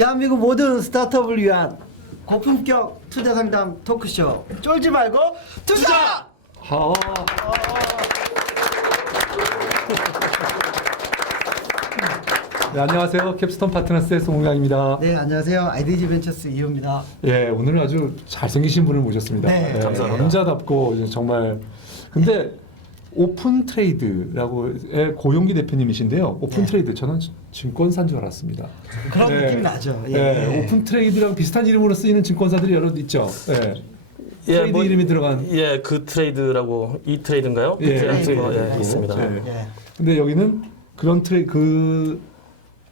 대한민국 모든 스타트업을 위한 고품격 투자 상담 토크쇼 쫄지 말고 투자! 네, 안녕하세요. 캡스톤 파트너스의 송은강입니다. 네, 안녕하세요. 아이디지 벤처스 이호입니다. 예, 오늘 아주 잘생기신 분을 모셨습니다. 네, 감사합니다. 남자답고 정말. 근데 오픈 트레이드라고 고용기 대표님이신데요. 오픈 트레이드 저는 증권사인 줄 알았습니다. 그런 네. 느낌 나죠. 예. 네, 오픈 트레이드랑 비슷한 이름으로 쓰이는 증권사들이 여러 있죠. 네. 트레이드 이름이 들어간. 예, 그 트레이드라고 이 트레이드인가요? 그 예, 트레이드 그 트레이드. 있습니다. 네. 예. 근데 여기는 그런 그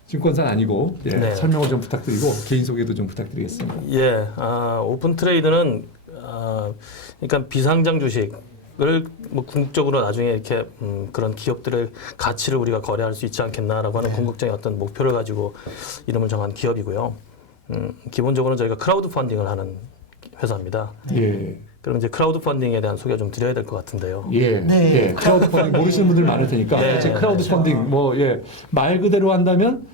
증권사는 아니고 네. 설명을 좀 부탁드리고 개인 소개도 좀 부탁드리겠습니다. 예, 오픈 트레이드는 그러니까 비상장 주식을 뭐 궁극적으로 나중에 이렇게 그런 기업들의 가치를 우리가 거래할 수 있지 않겠나라고 하는 궁극적인 어떤 목표를 가지고 이름을 정한 기업이고요. 기본적으로 저희가 크라우드 펀딩을 하는 회사입니다. 예. 그럼 이제 크라우드 펀딩에 대한 소개 좀 드려야 될 것 같은데요. 예, 네. 예. 크라우드 펀딩 모르시는 분들 많을 테니까 네. 이제 크라우드 그렇죠. 펀딩 말 그대로 한다면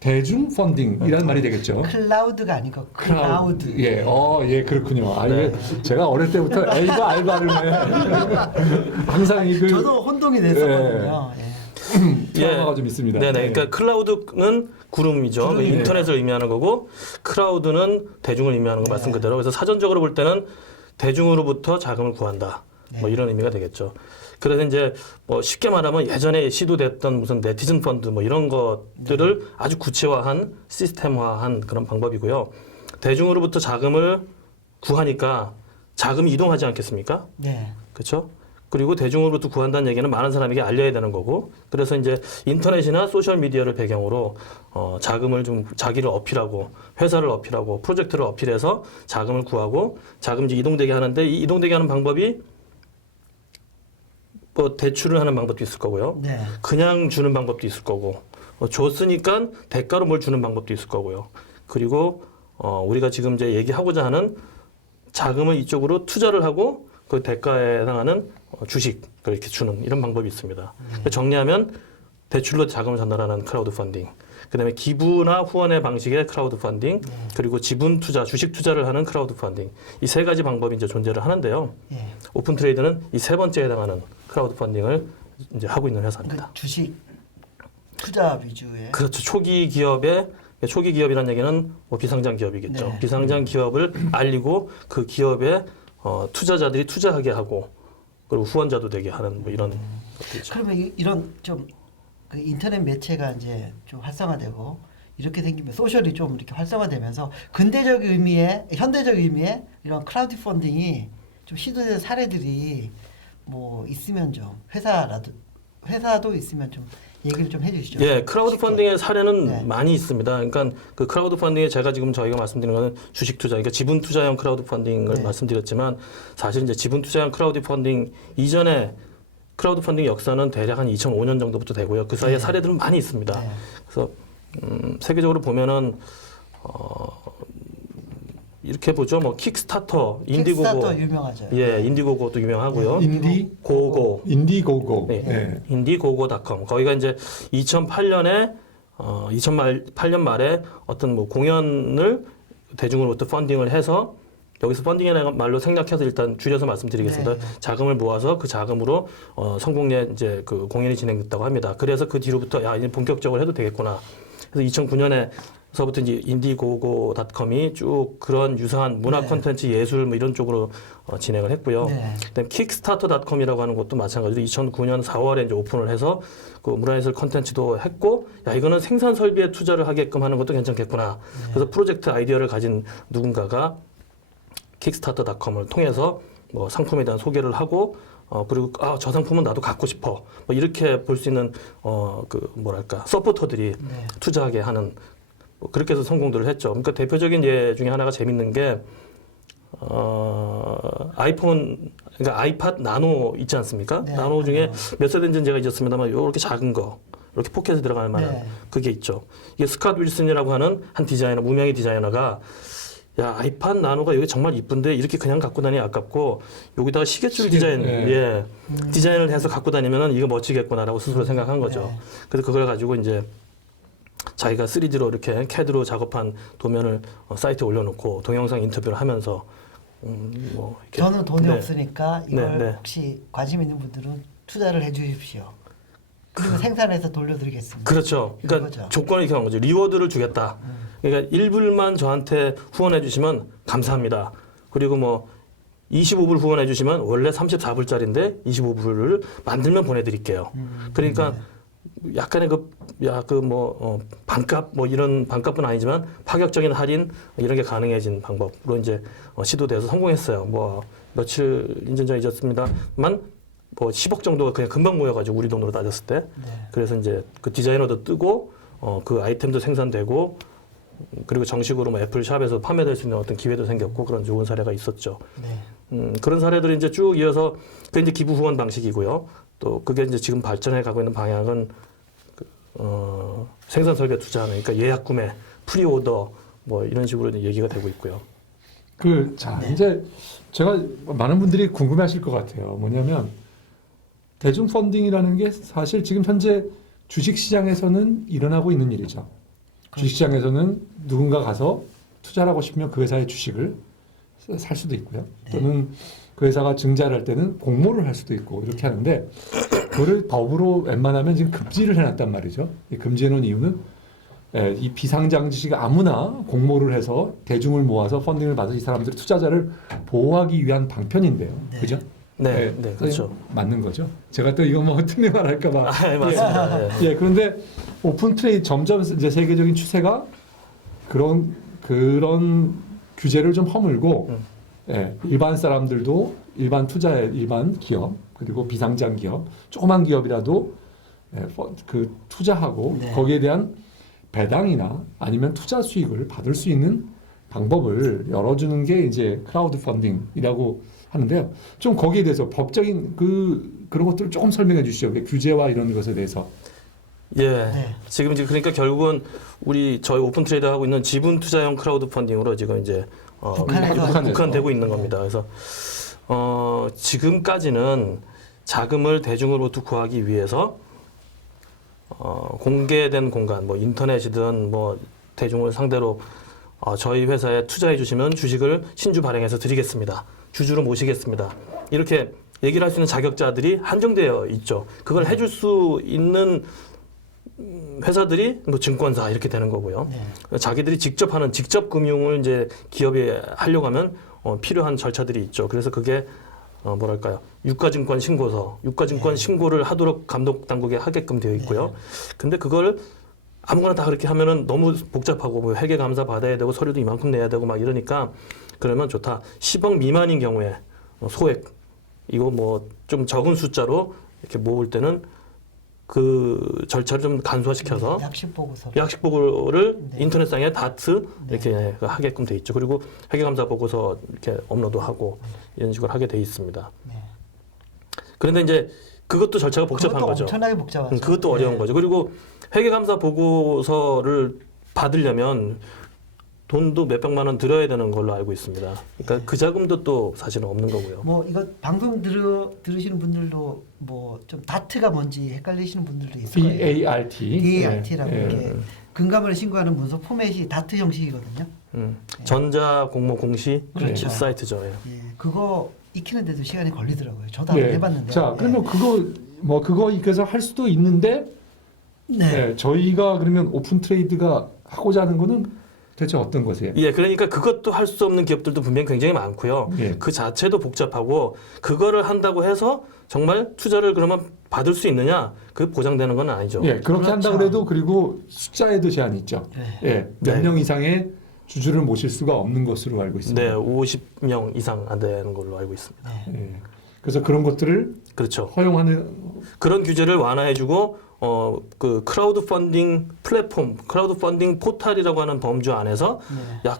대중 펀딩이라는 말이 되겠죠. 클라우드가 아니고 크라우드. 예, 예, 그렇군요. 네. 이게 제가 어릴 때부터 A가 R 발음에 항상 이그 저도 혼동이 됐었거든요. 예. 트라우마가 좀 있습니다. 네네. 예. 그러니까 클라우드는 구름이죠. 구름이네요. 인터넷을 의미하는 거고, 크라우드는 대중을 의미하는 거 네. 말씀 그대로. 그래서 사전적으로 볼 때는 대중으로부터 자금을 구한다. 뭐 이런 의미가 되겠죠. 그래서 이제 뭐 쉽게 말하면 예전에 시도됐던 무슨 네티즌 펀드 뭐 이런 것들을 아주 구체화한 시스템화한 그런 방법이고요. 대중으로부터 자금을 구하니까 자금이 이동하지 않겠습니까? 네. 그렇죠? 그리고 대중으로부터 구한다는 얘기는 많은 사람에게 알려야 되는 거고, 그래서 이제 인터넷이나 소셜 미디어를 배경으로 자금을 좀 자기를 어필하고 회사를 어필하고 프로젝트를 어필해서 자금을 구하고 자금이 이제 이동되게 하는데, 이 이동되게 하는 방법이 뭐 대출을 하는 방법도 있을 거고요. 네. 그냥 주는 방법도 있을 거고, 줬으니까 대가로 뭘 주는 방법도 있을 거고요. 그리고 우리가 지금 이제 얘기하고자 하는 자금을 이쪽으로 투자를 하고 그 대가에 해당하는 주식을 이렇게 주는 이런 방법이 있습니다. 정리하면 대출로 자금을 전달하는 크라우드 펀딩, 그다음에 기부나 후원의 방식의 크라우드 펀딩, 그리고 지분 투자, 주식 투자를 하는 크라우드 펀딩, 이 세 가지 방법이 이제 존재를 하는데요. 예. 오픈 트레이드는 이 세 번째에 해당하는 크라우드 펀딩을 이제 하고 있는 회사입니다. 그 주식 투자 위주의. 그렇죠. 초기 기업이라는 얘기는 뭐 비상장 기업이겠죠. 네. 비상장 기업을 알리고 그 기업에 투자자들이 투자하게 하고 그리고 후원자도 되게 하는 뭐 이런 것들이죠. 그러면 이런 좀그 인터넷 매체가 이제 좀 활성화되고 이렇게 생기면 소셜이 좀 이렇게 활성화되면서 근대적 의미의 현대적 의미의 이런 크라우드 펀딩이 좀 시도된 사례들이 뭐 있으면 좀 회사도 있으면 좀 얘기를 좀 해주시죠. 예, 크라우드 쉽게. 펀딩의 사례는 네. 많이 있습니다. 그러니까 그 크라우드 펀딩에 제가 지금 저희가 말씀드리는 거는 주식 투자, 그러니까 지분 투자형 크라우드 펀딩을 네. 말씀드렸지만, 사실 이제 지분 투자형 크라우드 펀딩 이전에 크라우드 펀딩 역사는 대략 한 2005년 정도부터 되고요. 그 사이에 네. 사례들은 많이 있습니다. 네. 그래서 세계적으로 보면은 이렇게 보죠. 뭐 킥스타터, 인디고고, 킥스타터 유명하죠. 예, 인디고고도 유명하고요. 인디고고. 네. 네. 인디고고.com. 거기가 이제 2008년에 2008년 말에 어떤 뭐 공연을 대중으로부터 펀딩을 해서, 여기서 펀딩이라는 말로 생략해서 일단 줄여서 말씀드리겠습니다. 네. 자금을 모아서 그 자금으로 성공리에 이제 그 공연이 진행됐다고 합니다. 그래서 그 뒤로부터 야, 이제 본격적으로 해도 되겠구나. 그래서 2009년에서부터 이제 인디고고.com이 쭉 그런 유사한 문화 네. 콘텐츠, 예술 뭐 이런 쪽으로 진행을 했고요. 네. 그다음에 킥스타터.com이라고 하는 것도 마찬가지로 2009년 4월에 이제 오픈을 해서 그 문화예술 콘텐츠도 했고, 야 이거는 생산 설비에 투자를 하게끔 하는 것도 괜찮겠구나. 그래서 프로젝트 아이디어를 가진 누군가가 킥스타터.com을 통해서 뭐 상품에 대한 소개를 하고 그리고 저 상품은 나도 갖고 싶어. 뭐 이렇게 볼 수 있는 그 뭐랄까 서포터들이 네. 투자하게 하는 뭐 그렇게 해서 성공들을 했죠. 그러니까 대표적인 예 중에 하나가 재밌는 게 아이폰, 그러니까 아이팟 나노 있지 않습니까? 네, 나노 중에 나노. 몇 세대인지는 제가 잊었습니다만 이렇게 작은 거, 이렇게 포켓에 들어갈 만한 네. 그게 있죠. 이게 스캇 윌슨이라고 하는 한 디자이너, 무명의 디자이너가 야 아이팟 나노가 여기 정말 이쁜데 이렇게 그냥 갖고 다니기 아깝고 여기다가 시계줄 디자인, 예, 디자인을 해서 갖고 다니면은 이거 멋지겠구나라고 스스로 생각한 거죠. 네. 그래서 그걸 가지고 이제 자기가 3D로 이렇게 CAD로 작업한 도면을 사이트에 올려놓고 동영상 인터뷰를 하면서 뭐 이렇게 저는 돈이 네. 없으니까 이걸 네. 혹시 관심 있는 분들은 투자를 해주십시오. 그리고 생산해서 돌려드리겠습니다. 그렇죠. 그러니까 그거죠. 조건을 이렇게 한 거죠. 리워드를 주겠다. 그러니까 1불만 저한테 후원해 주시면 감사합니다. 그리고 뭐 25불 후원해 주시면 원래 34불짜리인데 25불을 만들면 보내드릴게요. 그러니까 약간의 반값 뭐 이런 반값은 아니지만 파격적인 할인 이런 게 가능해진 방법으로 이제 시도돼서 성공했어요. 뭐 며칠 인전 전에 잊었습니다만 뭐 10억 정도가 그냥 금방 모여가지고 우리 돈으로 따졌을 때 그래서 이제 그 디자이너도 뜨고 그 아이템도 생산되고 그리고 정식으로 뭐 애플 샵에서 판매될 수 있는 어떤 기회도 생겼고 그런 좋은 사례가 있었죠. 네. 그런 사례들이 이제 쭉 이어서 그게 이제 기부 후원 방식이고요. 또 그게 이제 지금 발전해 가고 있는 방향은 생산 설계 투자하는 그러니까 예약 구매, 프리오더 뭐 이런 식으로 이제 얘기가 되고 있고요. 이제 제가 많은 분들이 궁금해하실 것 같아요. 뭐냐면 대중 펀딩이라는 게 사실 지금 현재 주식 시장에서는 일어나고 있는 일이죠. 주식 시장에서는 누군가 가서 투자를 하고 싶으면 그 회사의 주식을 살 수도 있고요. 또는 그 회사가 증자를 할 때는 공모를 할 수도 있고 이렇게 하는데 그거를 법으로 웬만하면 지금 금지를 해놨단 말이죠. 이 금지해놓은 이유는 이 비상장 주식 아무나 공모를 해서 대중을 모아서 펀딩을 받아서 이 사람들이 투자자를 보호하기 위한 방편인데요. 그죠? 네, 그렇죠. 맞는 거죠. 제가 또 이거 뭐 틀린 말 할까봐. 맞습니다. 예, 그런데 오픈 트레이드 점점 이제 세계적인 추세가 그런 규제를 좀 허물고 일반 사람들도 일반 투자의 일반 기업 그리고 비상장 기업 조그만 기업이라도 그 투자하고 거기에 대한 배당이나 아니면 투자 수익을 받을 수 있는 방법을 열어주는 게 이제 크라우드 펀딩이라고 하는데요. 좀 거기에 대해서 법적인 그런 것들을 조금 설명해 주시죠. 규제와 이런 것에 대해서. 예. 지금 이제 그러니까 결국은 저희 오픈 트레이드 하고 있는 지분 투자형 크라우드 펀딩으로 지금 이제 국한되고 있는 겁니다. 그래서 지금까지는 자금을 대중으로부터 구하기 위해서 공개된 공간, 뭐 인터넷이든 뭐 대중을 상대로 저희 회사에 투자해 주시면 주식을 신주 발행해서 드리겠습니다. 주주로 모시겠습니다. 이렇게 얘기를 할 수 있는 자격자들이 한정되어 있죠. 그걸 해줄 수 있는 회사들이 뭐 증권사 이렇게 되는 거고요. 자기들이 직접 하는 직접 금융을 이제 기업이 하려고 하면 필요한 절차들이 있죠. 그래서 그게 뭐랄까요? 유가증권 신고서, 유가증권 신고를 하도록 감독 당국에 하게끔 되어 있고요. 근데 그걸 아무거나 다 그렇게 하면은 너무 복잡하고 뭐 회계 감사 받아야 되고 서류도 이만큼 내야 되고 막 이러니까 그러면 좋다. 10억 미만인 경우에 소액 이거 뭐 좀 적은 숫자로 이렇게 모을 때는 그 절차를 좀 간소화시켜서 약식 보고를 인터넷상에 다트 이렇게 하게끔 돼 있죠. 그리고 회계감사 보고서 이렇게 업로드하고 이런 식으로 하게 돼 있습니다. 그런데 이제 그것도 절차가 복잡한 그것도 거죠. 엄청나게 복잡하죠. 그것도 어려운 거죠. 그리고 회계감사 보고서를 받으려면 돈도 몇백만 원 들어야 되는 걸로 알고 있습니다. 그러니까 그 자금도 또 사실은 없는 거고요. 뭐 이거 방송 들으시는 분들도 뭐 좀 다트가 뭔지 헷갈리시는 분들도 있을 거예요. DART라고 이렇게 금감원에 신고하는 문서 포맷이 다트 형식이거든요. 전자 공모 공시 그렇죠. 사이트죠. 예. 그거 익히는데도 시간이 걸리더라고요. 저도 한번 해봤는데. 자, 그러면 그거 익혀서 할 수도 있는데 저희가 그러면 오픈 트레이드가 하고자 하는 거는 대체 어떤 것이에요? 예, 그러니까 그것도 할 수 없는 기업들도 분명히 굉장히 많고요. 그 자체도 복잡하고 그거를 한다고 해서 정말 투자를 그러면 받을 수 있느냐? 그 보장되는 건 아니죠. 예, 그렇게 한다 그래도 그리고 숫자에도 제한이 있죠. 몇 명 이상의 주주를 모실 수가 없는 것으로 알고 있습니다. 네, 50명 이상 안 되는 걸로 알고 있습니다. 그래서 그런 것들을 그렇죠. 허용하는 그런 규제를 완화해주고 그 크라우드 펀딩 플랫폼, 크라우드 펀딩 포탈이라고 하는 범주 안에서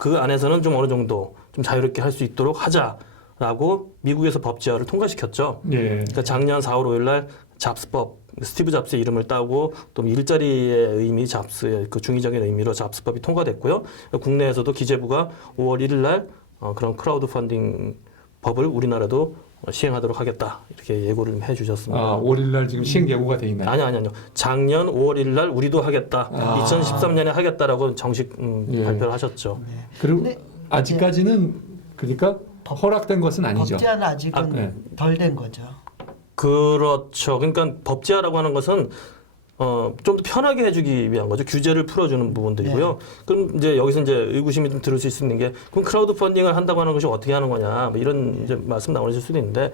그 안에서는 좀 어느 정도 좀 자유롭게 할 수 있도록 하자라고 미국에서 법 제화를 통과시켰죠. 그러니까 작년 4월 5일 날 잡스법, 스티브 잡스의 이름을 따고 또 일자리의 의미 잡스의 그 중의적인 의미로 잡스법이 통과됐고요. 국내에서도 기재부가 5월 1일 날 그런 크라우드 펀딩 법을 우리나라도 시행하도록 하겠다 이렇게 예고를 해주셨습니다. 아, 5일 날 지금 시행 예고가 돼 있나요? 아니요. 작년 5월 1일 날 우리도 하겠다. 아. 2013년에 하겠다라고 정식 예. 발표를 하셨죠. 네. 그리고 근데 아직까지는 그러니까 허락된 것은 아니죠. 법제화는 아직은 네. 덜 된 거죠. 그렇죠. 그러니까 법제화라고 하는 것은 좀 더 편하게 해주기 위한 거죠. 규제를 풀어주는 부분들이고요. 그럼 이제 여기서 이제 의구심이 좀 들을 수 있는 게 그럼 크라우드 펀딩을 한다고 하는 것이 어떻게 하는 거냐 뭐 이런 이제 말씀 나오실 수도 있는데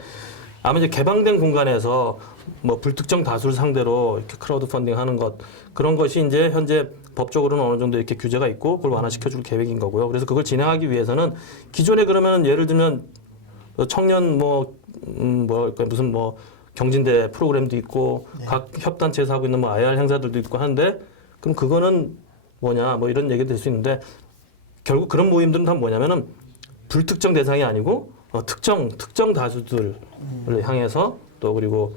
아마 이제 개방된 공간에서 뭐 불특정 다수를 상대로 이렇게 크라우드 펀딩 하는 것 그런 것이 이제 현재 법적으로는 어느 정도 이렇게 규제가 있고 그걸 완화시켜 줄 계획인 거고요. 그래서 그걸 진행하기 위해서는 기존에 그러면 예를 들면 청년 뭐랄까 무슨 뭐 경진대 프로그램도 있고 네. 각 협단체에서 하고 있는 뭐 IR 행사들도 있고 하는데 그럼 그거는 뭐냐 뭐 이런 얘기도 될 수 있는데 결국 그런 모임들은 다 뭐냐면은 불특정 대상이 아니고 특정 다수들을 향해서 또 그리고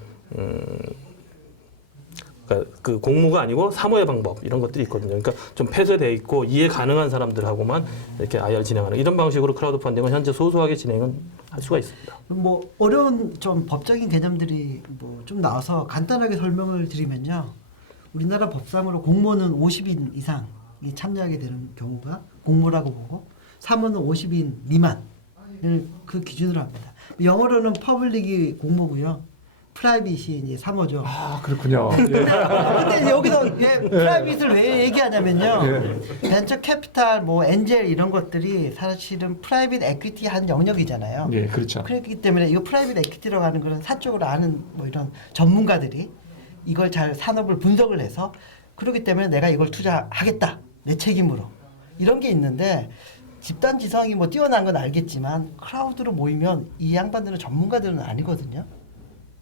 그러니까 그 공무가 아니고 사모의 방법 이런 것들이 있거든요. 그러니까 좀 폐쇄돼 있고 이해 가능한 사람들하고만 이렇게 IR 진행하는 이런 방식으로 크라우드 펀딩은 현재 소소하게 진행은 할 수가 있습니다. 뭐 어려운 좀 법적인 개념들이 뭐 좀 나와서 간단하게 설명을 드리면요. 우리나라 법상으로 공모는 50인 이상이 참여하게 되는 경우가 공모라고 보고 사모는 50인 미만을 그 기준으로 합니다. 영어로는 퍼블릭이 공모고요. 프라이빗이 이제 사모죠. 아, 그렇군요. 예. 근데 여기서 왜 프라이빗을 왜 얘기하냐면요. 예. 벤처 캐피탈, 뭐 엔젤 이런 것들이 사실은 프라이빗 에퀴티 한 영역이잖아요. 예, 그렇죠. 그렇기 때문에 이거 프라이빗 에퀴티라고 하는 거는 사적으로 아는 뭐 이런 전문가들이 이걸 잘 산업을 분석을 해서 그렇기 때문에 내가 이걸 투자하겠다 내 책임으로 이런 게 있는데 집단 지성이 뭐 뛰어난 건 알겠지만 크라우드로 모이면 이 양반들은 전문가들은 아니거든요.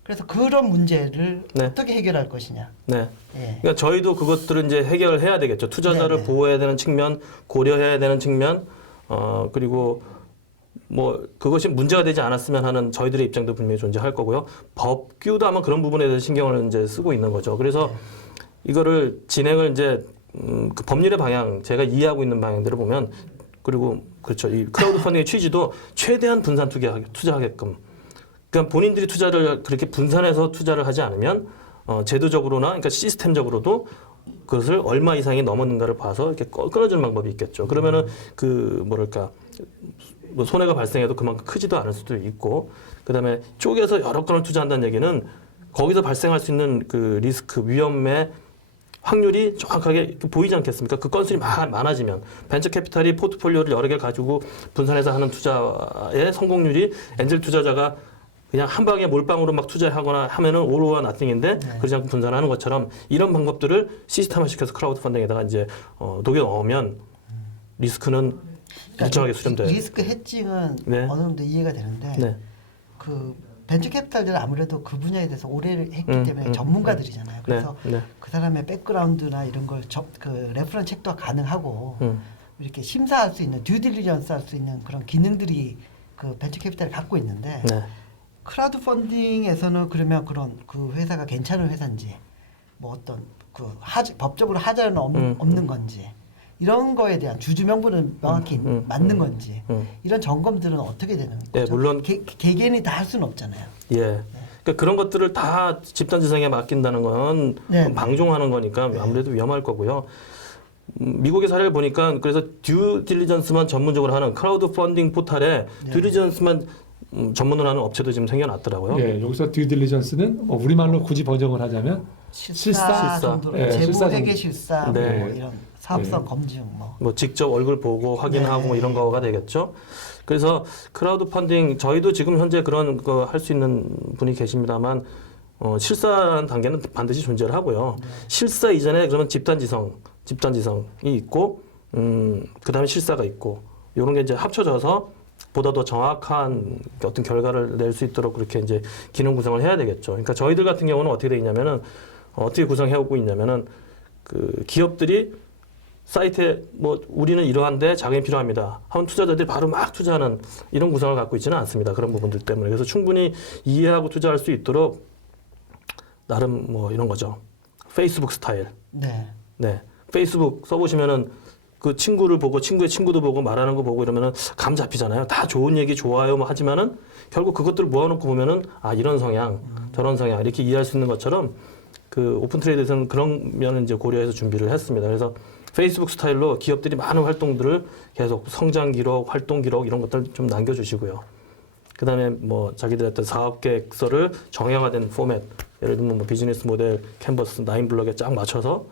그래서 그런 문제를 네. 어떻게 해결할 것이냐. 네. 예. 그러니까 저희도 그것들을 이제 해결을 해야 되겠죠. 투자자를 네네. 보호해야 되는 측면, 고려해야 되는 측면, 그리고 뭐 그것이 문제가 되지 않았으면 하는 저희들의 입장도 분명히 존재할 거고요. 법규도 아마 그런 부분에 대해서 신경을 이제 쓰고 있는 거죠. 그래서 이거를 진행을 이제 그 법률의 방향, 제가 이해하고 있는 방향대로 보면 그리고 그렇죠. 이 크라우드 펀딩의 취지도 최대한 분산 투자하게끔. 그러니까 본인들이 투자를 그렇게 분산해서 투자를 하지 않으면 제도적으로나 그러니까 시스템적으로도 그것을 얼마 이상이 넘었는가를 봐서 이렇게 끊어주는 방법이 있겠죠. 그러면은 그 뭐랄까 뭐 손해가 발생해도 그만큼 크지도 않을 수도 있고 그다음에 쪼개서 여러 건을 투자한다는 얘기는 거기서 발생할 수 있는 그 리스크 위험의 확률이 정확하게 보이지 않겠습니까? 그 건수이 많아지면 벤처 캐피탈이 포트폴리오를 여러 개를 가지고 분산해서 하는 투자의 성공률이 엔젤 투자자가 그냥 한 방에 몰빵으로 막 투자하거나 하면은 오로와 나띵인데 그러지 않고 분산하는 것처럼 이런 방법들을 시스템화시켜서 크라우드 펀딩에다가 이제 녹여 넣으면 리스크는 일정하게 수렴돼요. 리스크 해칭은 네. 어느 정도 이해가 되는데 네. 그 벤처 캐피탈들은 아무래도 그 분야에 대해서 오래 했기 때문에 음. 전문가들이잖아요. 그래서 네. 그 사람의 백그라운드나 이런 걸 그 레퍼런스 체크가 가능하고 음. 이렇게 심사할 수 있는 듀 딜리전스 할 수 있는 그런 기능들이 그 벤처 캐피탈을 갖고 있는데 네. 크라우드 펀딩에서는 그러면 그런 그 회사가 괜찮은 회사인지 뭐 어떤 그 법적으로 하자는 없는 건지 이런 거에 대한 주주 명부는 명확히 맞는 건지 이런 점검들은 어떻게 되는 거죠? 예, 물론 개개인이 다 할 수는 없잖아요. 예. 그러니까 그런 것들을 다 집단 지성에 맡긴다는 건 네. 방종하는 거니까 아무래도 위험할 거고요. 미국의 사례를 보니까 그래서 듀 딜리전스만 전문적으로 하는 크라우드 펀딩 포탈에 듀 딜리전스만 전문으로 하는 업체도 지금 생겨났더라고요. 예, 여기서 듀 딜리전스는 우리말로 굳이 번역을 하자면 실사 정도로 예, 재무 실사 회계 실사 네. 뭐 이런 사업성 검증 뭐 뭐 직접 얼굴 보고 확인하고 네. 뭐 이런 거가 되겠죠. 그래서 크라우드 펀딩 저희도 지금 현재 그런 거 할 수 있는 분이 계십니다만 실사라는 단계는 반드시 존재를 하고요. 실사 이전에 그러면 집단지성이 있고 그다음에 실사가 있고 이런 게 이제 합쳐져서 보다 더 정확한 어떤 결과를 낼 수 있도록 그렇게 이제 기능 구성을 해야 되겠죠. 그러니까 저희들 같은 경우는 어떻게 돼 있냐면은 어떻게 구성해 오고 있냐면은 그 기업들이 사이트에 뭐 우리는 이러한데 자금이 필요합니다. 하면 투자자들이 바로 막 투자하는 이런 구성을 갖고 있지는 않습니다. 그런 부분들 때문에. 그래서 충분히 이해하고 투자할 수 있도록 나름 뭐 이런 거죠. 페이스북 스타일. 네. 네. 페이스북 써보시면은 그 친구를 보고 친구의 친구도 보고 말하는 거 보고 이러면은 감 잡히잖아요. 다 좋은 얘기 좋아요 뭐 하지만은 결국 그것들을 모아놓고 보면은 아 이런 성향 저런 성향 이렇게 이해할 수 있는 것처럼 그 오픈 트레이드에서는 그런 면을 이제 고려해서 준비를 했습니다. 그래서 페이스북 스타일로 기업들이 많은 활동들을 계속 성장 기록, 활동 기록 이런 것들 좀 남겨주시고요. 그다음에 뭐 자기들의 어떤 사업 계획서를 정형화된 포맷, 예를 들면 뭐 비즈니스 모델 캔버스 9블럭에 쫙 맞춰서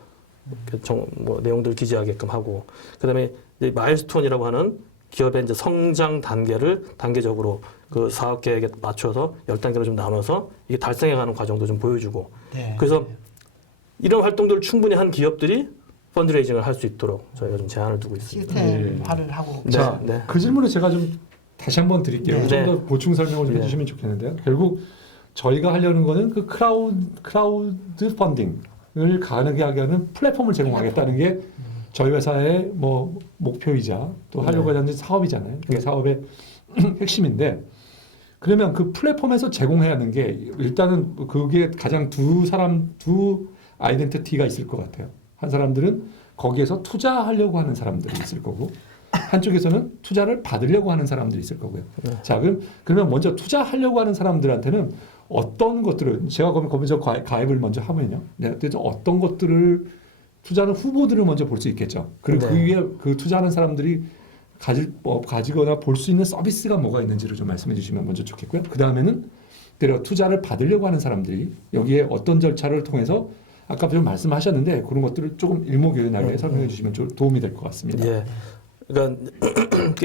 뭐 내용들 기재하게끔 하고, 그다음에 이제 마일스톤이라고 하는 기업의 이제 성장 단계를 단계적으로 그 사업 계획에 맞춰서 10단계로 좀 나눠서 이게 달성해가는 과정도 좀 보여주고, 네. 그래서 이런 활동들을 충분히 한 기업들이 펀드레이징을 할 수 있도록 저희가 좀 제한을 두고 있습니다. 시스템화를 하고. 네, 자, 네. 그 질문을 제가 좀 다시 한번 드릴게요. 네. 좀 더 보충 설명을 좀 네. 해주시면 좋겠는데요. 결국 저희가 하려는 거는 그 크라우드 펀딩을 가능하게 하는 플랫폼을 제공하겠다는 게 저희 회사의 뭐 목표이자 또 하려고 하는 사업이잖아요. 그게 사업의 핵심인데, 그러면 그 플랫폼에서 제공해야 하는 게 일단은 그게 가장 두 아이덴티티가 있을 것 같아요. 한 사람들은 거기에서 투자하려고 하는 사람들이 있을 거고, 한쪽에서는 투자를 받으려고 하는 사람들이 있을 거고요. 자, 그러면 먼저 투자하려고 하는 사람들한테는 어떤 것들을, 제가 거기서 가입을 먼저 하면요, 그래서 어떤 것들을 투자하는 후보들을 먼저 볼 수 있겠죠. 그리고 그 위에 그 투자하는 사람들이 가지거나 볼 수 있는 서비스가 뭐가 있는지를 좀 말씀해 주시면 먼저 좋겠고요. 그 다음에는 투자를 받으려고 하는 사람들이 여기에 어떤 절차를 통해서 아까 좀 말씀하셨는데 그런 것들을 조금 일목요연하게 설명해 주시면 좀 도움이 될 것 같습니다. 예. 그러니까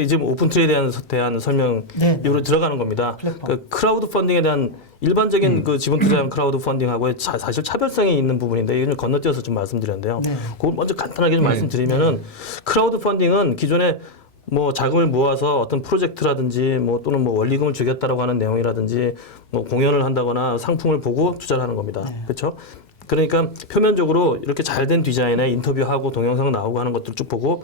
이제 오픈 트레이드에 대한 설명 네. 이후로 들어가는 겁니다. 그 크라우드 펀딩에 대한 일반적인 그 지분 투자형 크라우드 펀딩하고의 사실 차별성이 있는 부분인데 이걸 건너뛰어서 좀 말씀드렸는데요. 네. 그걸 먼저 간단하게 좀 네. 말씀드리면은 크라우드 펀딩은 기존에 뭐 자금을 모아서 어떤 프로젝트라든지 뭐 또는 뭐 원리금을 주겠다라고 하는 내용이라든지 뭐 공연을 한다거나 상품을 보고 투자를 하는 겁니다. 네. 그렇죠? 그러니까 표면적으로 이렇게 잘된 디자인에 인터뷰하고 동영상 나오고 하는 것들 쭉 보고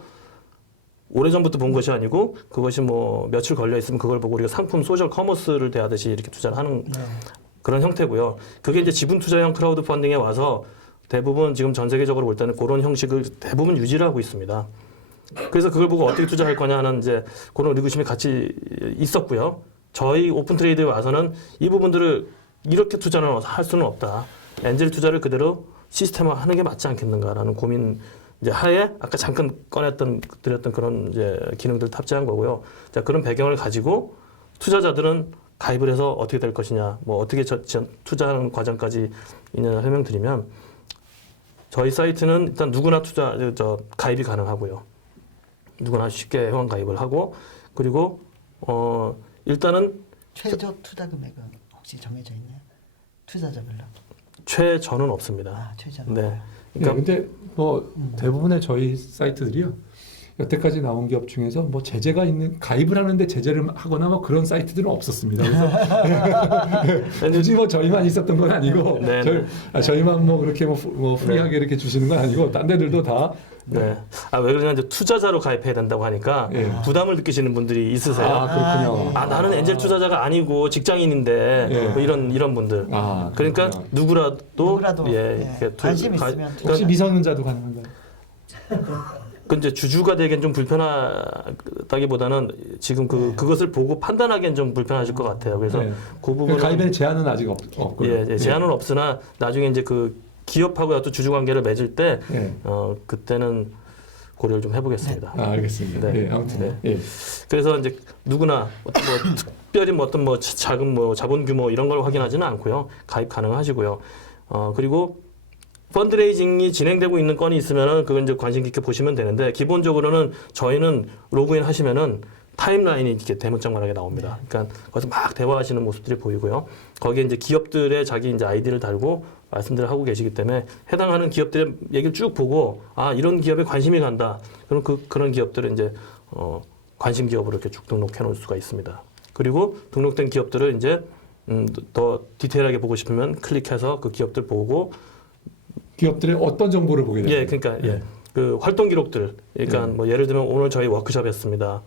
오래전부터 본 것이 아니고 그것이 뭐 며칠 걸려 있으면 그걸 보고 우리가 상품 소셜 커머스를 대하듯이 이렇게 투자를 하는 네. 그런 형태고요. 그게 이제 지분 투자형 크라우드 펀딩에 와서 대부분 지금 전 세계적으로 볼 때는 그런 형식을 대부분 유지를 하고 있습니다. 그래서 그걸 보고 어떻게 투자할 거냐 하는 이제 그런 의구심이 같이 있었고요. 저희 오픈 트레이드에 와서는 이 부분들을 이렇게 투자를 할 수는 없다. 엔젤 투자를 그대로 시스템화하는 게 맞지 않겠는가라는 고민 이제 하에 아까 잠깐 드렸던 그런 이제 기능들 탑재한 거고요. 자, 그런 배경을 가지고 투자자들은 가입을 해서 어떻게 될 것이냐, 뭐 어떻게 투자하는 과정까지 있느냐 설명드리면 저희 사이트는 일단 누구나 가입이 가능하고요. 누구나 쉽게 회원 가입을 하고, 그리고 일단은 최저 투자 금액은 혹시 정해져 있나요? 투자자별로. 최저는 없습니다. 아, 최저는. 네. 네, 그러니까 근데 뭐 대부분의 저희 사이트들이요, 여태까지 나온 기업 중에서 뭐 제재가 있는, 가입을 하는데 제재를 하거나 뭐 그런 사이트들은 없었습니다. 그래서 굳이 뭐 저희만 있었던 건 아니고, 네, 저희만 뭐 그렇게 뭐 프리하게 이렇게 주시는 건 아니고 딴 데들도 다. 네. 아, 왜 그러냐, 이제 투자자로 가입해야 된다고 하니까 예. 부담을 느끼시는 분들이 있으세요. 그렇군요. 아, 나는 엔젤 투자자가 아니고 직장인인데 예. 뭐 이런 분들. 그러니까 그렇군요. 누구라도 이렇게 관심 있으면 혹시 미성년자도 가능한가요? 그 이제 주주가 되기엔 좀 불편하다기보다는 지금 그것을 보고 판단하기엔 좀 불편하실 것 같아요. 그래서 네. 그 부분은 가입에 제한은 아직 없고요. 예, 제한은 없으나 나중에 이제 그 기업하고 어떤 주주 관계를 맺을 때 예. 그때는 고려를 좀 해보겠습니다. 알겠습니다. 네. 예, 아무튼 네. 예. 그래서 이제 누구나 어떤 뭐 특별히 뭐 어떤 뭐 자금 뭐 자본 규모 이런 걸 확인하지는 않고요. 가입 가능하시고요. 그리고 펀드레이징이 진행되고 있는 건이 있으면은 그건 이제 관심 깊게 보시면 되는데, 기본적으로는 저희는 로그인 하시면은 타임라인이 이렇게 대문짝만하게 나옵니다. 그러니까 거기서 막 대화하시는 모습들이 보이고요. 거기에 이제 기업들의 자기 이제 아이디를 달고 말씀들을 하고 계시기 때문에 해당하는 기업들의 얘기를 쭉 보고 아, 이런 기업에 관심이 간다. 그럼 그런 기업들은 이제 관심 기업으로 이렇게 쭉 등록해 놓을 수가 있습니다. 그리고 등록된 기업들을 이제 더 디테일하게 보고 싶으면 클릭해서 그 기업들 보고, 기업들의 어떤 정보를 보게 됩니까? 예, 그러니까 그 활동 기록들, 그러니까 뭐 예를 들면 오늘 저희 워크숍 했습니다.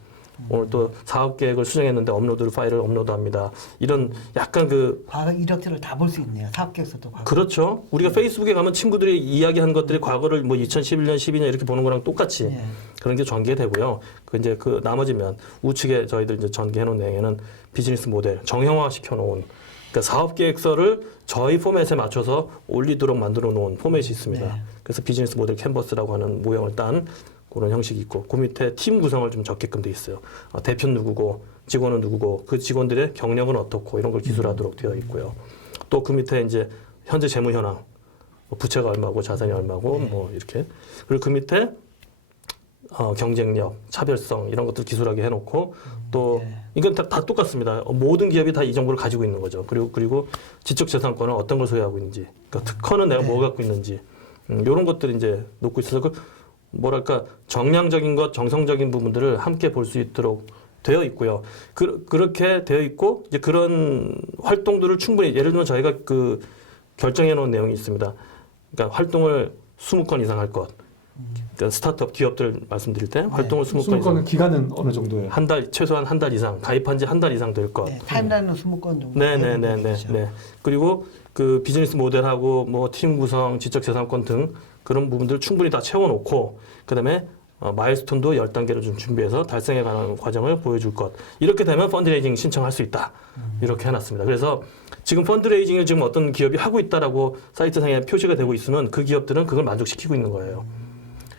오늘 또 사업 계획을 수정했는데 업로드 파일을 업로드합니다. 이런 약간 그 과거 이력서를 다 볼 수 있네요. 사업계획서도 과거. 그렇죠. 우리가 페이스북에 가면 친구들이 이야기한 것들이 과거를 뭐 2011년, 12년 이렇게 보는 거랑 똑같이 예. 그런 게 전개되고요. 그 이제 그 나머지 면 우측에 저희들 이제 전개해 놓은 내용에는 비즈니스 모델 정형화 시켜 놓은 그러니까 사업 계획서를 저희 포맷에 맞춰서 올리도록 만들어 놓은 포맷이 있습니다. 네. 그래서 비즈니스 모델 캔버스라고 하는 모형을 딴 그런 형식이 있고 그 밑에 팀 구성을 좀 적게끔 돼 있어요. 대표는 누구고 직원은 누구고 그 직원들의 경력은 어떻고 이런 걸 기술하도록 되어 있고요. 또 그 밑에 이제 현재 재무 현황, 뭐 부채가 얼마고 자산이 얼마고 뭐 이렇게 그리고 그 밑에 경쟁력, 차별성 이런 것들 기술하게 해놓고 또 네. 이건 다 똑같습니다. 모든 기업이 다 이 정보를 가지고 있는 거죠. 그리고 지적재산권은 어떤 걸 소유하고 있는지, 그러니까 특허는 내가 뭐 갖고 있는지 이런 것들을 이제 놓고 있어서 그 뭐랄까 정량적인 것, 정성적인 부분들을 함께 볼 수 있도록 되어 있고요. 그렇게 되어 있고 이제 그런 활동들을 충분히 예를 들면 저희가 그 결정해 놓은 내용이 있습니다. 그러니까 활동을 20건 이상 할 것. 그러니까 스타트업 기업들 말씀드릴 때 활동을 20건 이상 20건은 기간은 어느 정도예요? 한 달 최소한 한 달 이상 가입한 지 한 달 이상 될 것. 네, 타임라인은 20건 정도. 네네네네. 네. 그리고 그 비즈니스 모델하고 뭐 팀 구성, 지적재산권 등 그런 부분들 충분히 다 채워놓고 그다음에 마일스톤도 10단계를 좀 준비해서 달성해 가는 과정을 보여줄 것. 이렇게 되면 펀드레이징 신청할 수 있다. 이렇게 해놨습니다. 그래서 지금 펀드레이징을 지금 어떤 기업이 하고 있다라고 사이트상에 표시가 되고 있으면 그 기업들은 그걸 만족시키고 있는 거예요.